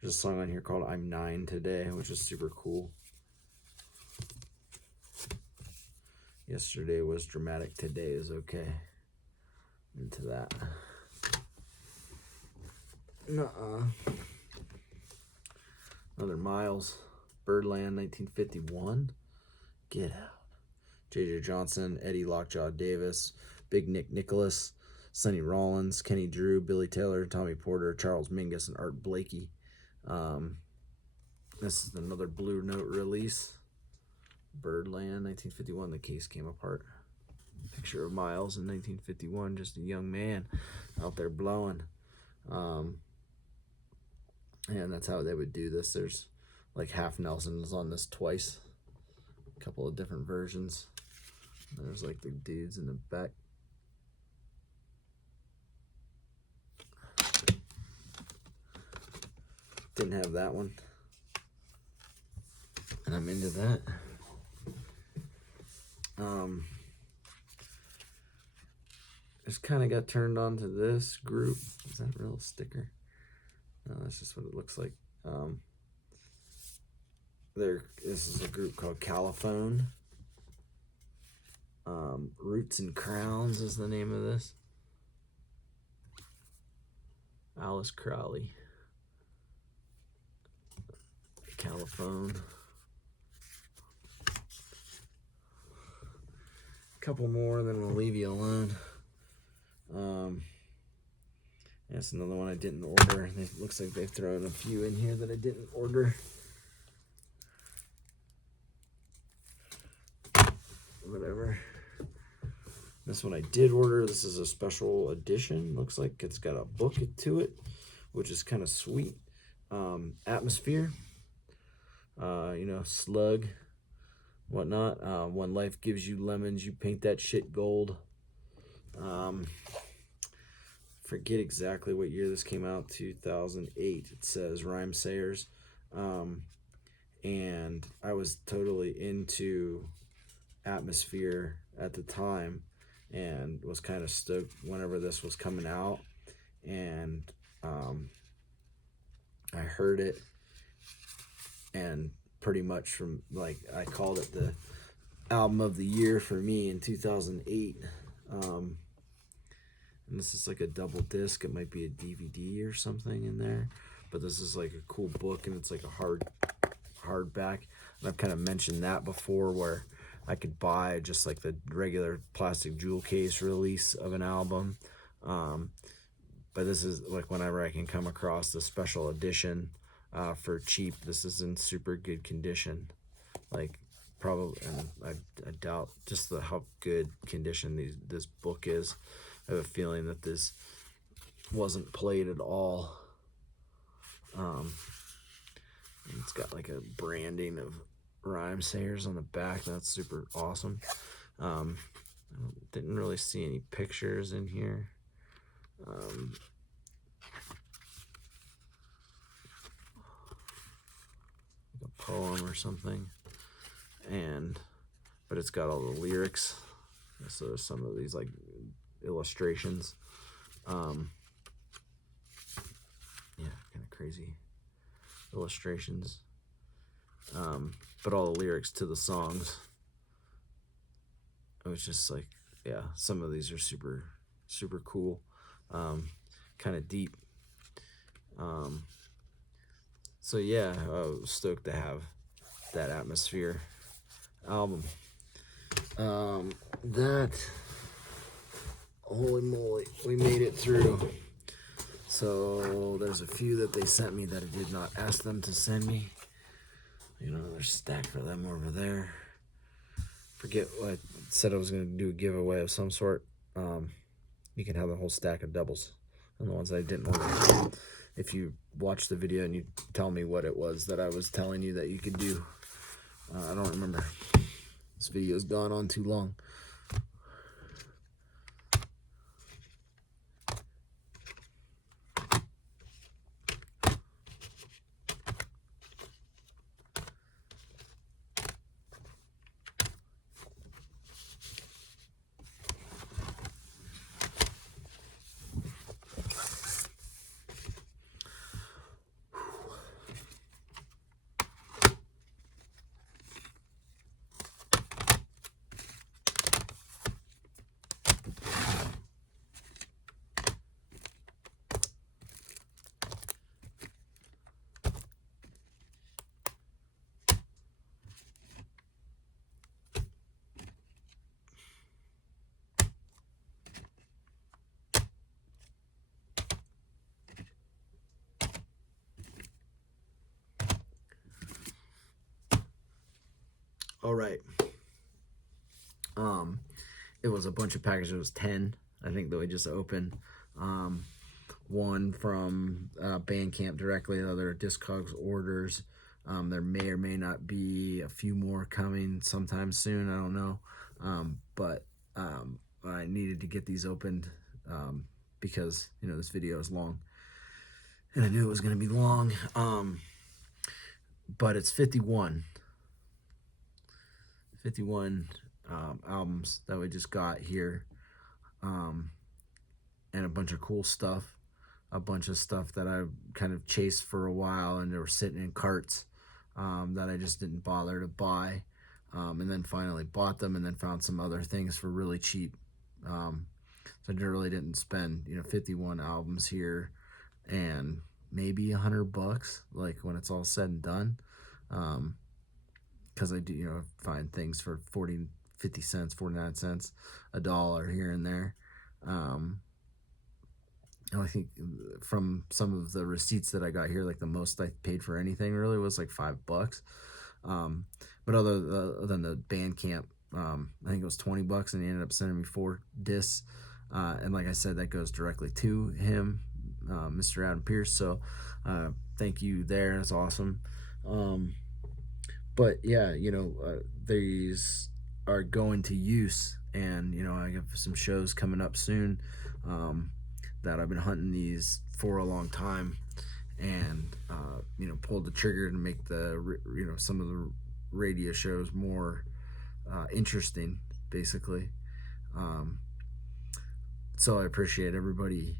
There's a song on here called I'm 9 Today, which is super cool. Yesterday was Dramatic, Today is Okay. Into that. Another Miles, Birdland, 1951. Get out. J.J. Johnson, Eddie Lockjaw Davis, Big Nick Nicholas, Sonny Rollins, Kenny Drew, Billy Taylor, Tommy Porter, Charles Mingus, and Art Blakey. This is another Blue Note release. Birdland, 1951. The case came apart. Picture of Miles in 1951, just a young man out there blowing. And that's how they would do this. There's like Half Nelson is on this twice. A couple of different versions. There's like the dudes in the back. Didn't have that one. And I'm into that. Just kind of got turned on to this group. Is that a real sticker? No, that's just what it looks like. This is a group called Caliphone. Roots and Crowns is the name of this. Alice Crowley. Caliphone. A couple more, then we'll leave you alone. That's another one I didn't order. It looks like they've thrown a few in here that I didn't order. Whatever. This one I did order. This is a special edition. Looks like it's got a book to it, which is kind of sweet. Atmosphere. You know, Slug, whatnot. When life gives you lemons, you paint that shit gold. Forget exactly what year this came out, 2008. It says Rhyme Sayers. And I was totally into Atmosphere at the time and was kind of stoked whenever this was coming out. And I heard it, and pretty much from, like, I called it the album of the year for me in 2008. And this is like a double disc. It might be a DVD or something in there, but this is like a cool book, and it's like a hardback. And I've kind of mentioned that before, where I could buy just like the regular plastic jewel case release of an album. But this is like whenever I can come across the special edition for cheap. This is in super good condition. Like, probably, and I doubt just how good condition this book is. I have a feeling that this wasn't played at all. It's got like a branding of Rhyme Sayers on the back. That's super awesome. I didn't really see any pictures in here. Like a poem or something. But it's got all the lyrics. So there's some of these like illustrations. Yeah, kind of crazy illustrations. But all the lyrics to the songs. It was just like, yeah, some of these are super, super cool. Kind of deep. So yeah, I was stoked to have that Atmosphere album. Holy moly, we made it through. So there's a few that they sent me that I did not ask them to send me. You know, there's a stack for them over there. Forget what I said I was going to do, a giveaway of some sort. You can have the whole stack of doubles and the ones that I didn't order. If you watch the video and you tell me what it was that I was telling you that you could do. I don't remember. This video's gone on too long. All right. It was a bunch of packages. It was 10, I think, that we just opened. One from Bandcamp directly, the other Discogs orders. There may or may not be a few more coming sometime soon. I don't know. But I needed to get these opened because, this video is long. And I knew it was going to be long. But it's 51 albums that we just got here. And a bunch of cool stuff. A bunch of stuff that I kind of chased for a while, and they were sitting in carts that I just didn't bother to buy. And then finally bought them, and then found some other things for really cheap. So I really didn't spend 51 albums here and maybe $100, like when it's all said and done. Because I do find things for 40, 50 cents, 49 cents, $1 here and there. I think from some of the receipts that I got here, like the most I paid for anything really was like $5. But other than the Bandcamp, I think it was $20, and he ended up sending me 4 discs. And like I said, that goes directly to him, Mr. Adam Pierce. So thank you there. It's awesome. But yeah, these are going to use, and I have some shows coming up soon. That I've been hunting these for a long time, and pulled the trigger to make the some of the radio shows more interesting, basically. So I appreciate everybody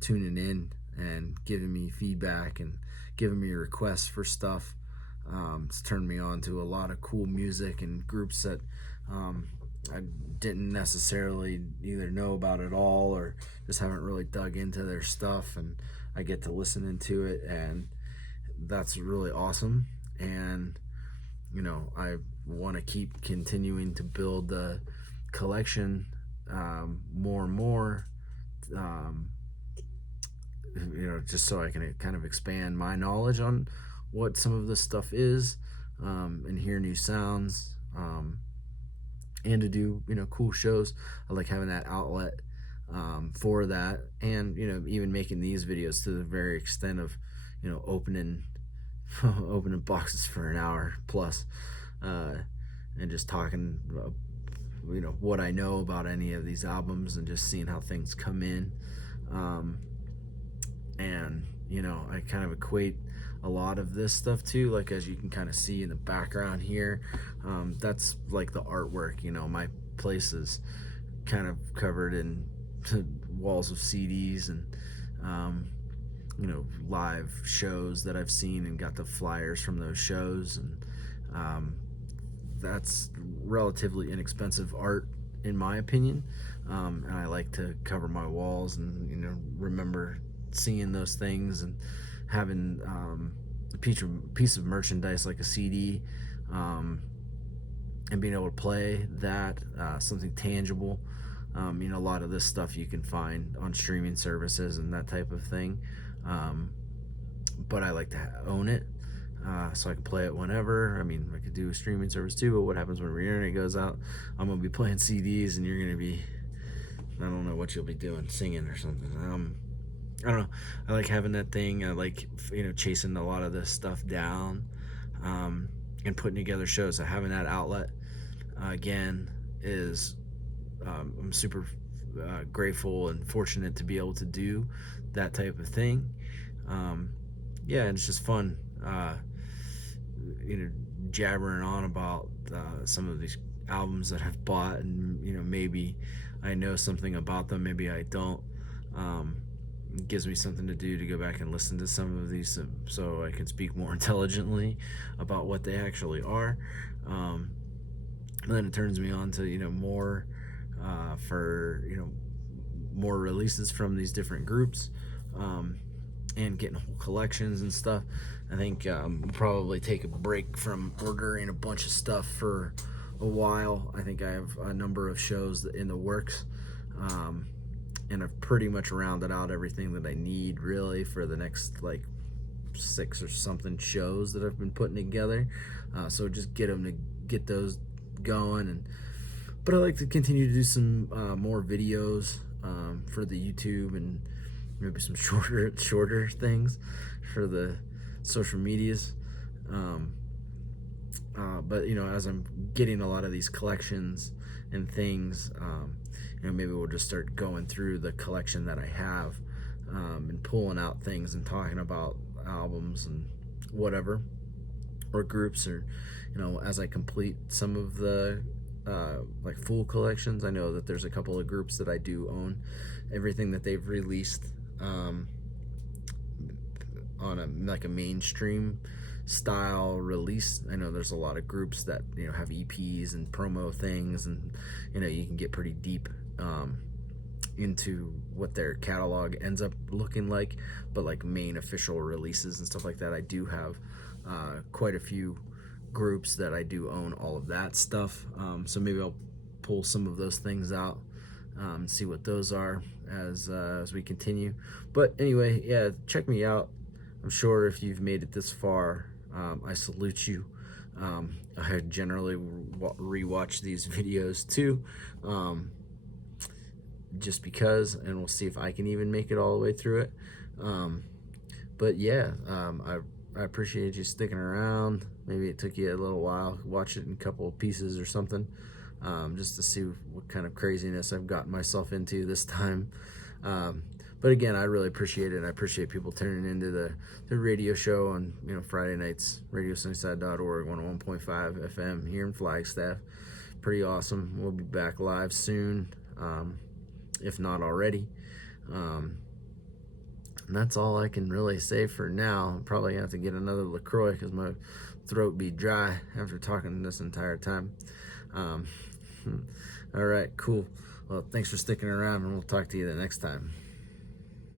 tuning in and giving me feedback and giving me requests for stuff. It's turned me on to a lot of cool music and groups that I didn't necessarily either know about at all or just haven't really dug into their stuff, and I get to listen into it, and that's really awesome. And I want to keep continuing to build the collection more and more, just so I can kind of expand my knowledge on what some of this stuff is, and hear new sounds, and to do cool shows. I like having that outlet for that, and even making these videos to the very extent of opening opening boxes for an hour plus, and just talking what I know about any of these albums, and just seeing how things come in. And I kind of equate a lot of this stuff too, like as you can kind of see in the background here, that's like the artwork. My place is kind of covered in walls of CDs and live shows that I've seen, and got the flyers from those shows, and that's relatively inexpensive art in my opinion, and I like to cover my walls and remember seeing those things, and having a piece of merchandise like a CD, and being able to play that, something tangible. A lot of this stuff you can find on streaming services and that type of thing, but I like to own it, so I can play it whenever. I mean, I could do a streaming service too, but what happens when the internet goes out? I'm gonna be playing CDs, and you're gonna be, I don't know what you'll be doing, singing or something. I don't know. I like having that thing. I like chasing a lot of this stuff down, and putting together shows. So having that outlet again is, I'm super grateful and fortunate to be able to do that type of thing. Yeah, and it's just fun, jabbering on about some of these albums that I've bought, and maybe I know something about them, maybe I don't. It gives me something to do to go back and listen to some of these, so I can speak more intelligently about what they actually are. And then it turns me on to more for more releases from these different groups, and getting whole collections and stuff. I think we'll probably take a break from ordering a bunch of stuff for a while. I think I have a number of shows in the works, and I've pretty much rounded out everything that I need really for the next like 6 or something shows that I've been putting together. So just get them get those going. But I like to continue to do some more videos for the YouTube, and maybe some shorter things for the social medias. Um, but as I'm getting a lot of these collections and things, maybe we'll just start going through the collection that I have, and pulling out things and talking about albums and whatever, or groups, or as I complete some of the like full collections. I know that there's a couple of groups that I do own everything that they've released on a mainstream style release. I know there's a lot of groups that have EPs and promo things, and you can get pretty deep into what their catalog ends up looking like. But like main official releases and stuff like that, I do have quite a few groups that I do own all of that stuff. So maybe I'll pull some of those things out, see what those are as we continue. But anyway, yeah, check me out. I'm sure if you've made it this far, I salute you. I generally rewatch these videos too, just because, and we'll see if I can even make it all the way through it. But yeah, I appreciate you sticking around. Maybe it took you a little while, watch it in a couple of pieces or something, just to see what kind of craziness I've gotten myself into this time. But again, I really appreciate it. I appreciate people tuning into the radio show on Friday nights, radiosunnyside.org, 101.5 FM here in Flagstaff. Pretty awesome. We'll be back live soon, if not already. And that's all I can really say for now. I'm probably gonna have to get another LaCroix because my throat be dry after talking this entire time. All right, cool. Well, thanks for sticking around, and we'll talk to you the next time.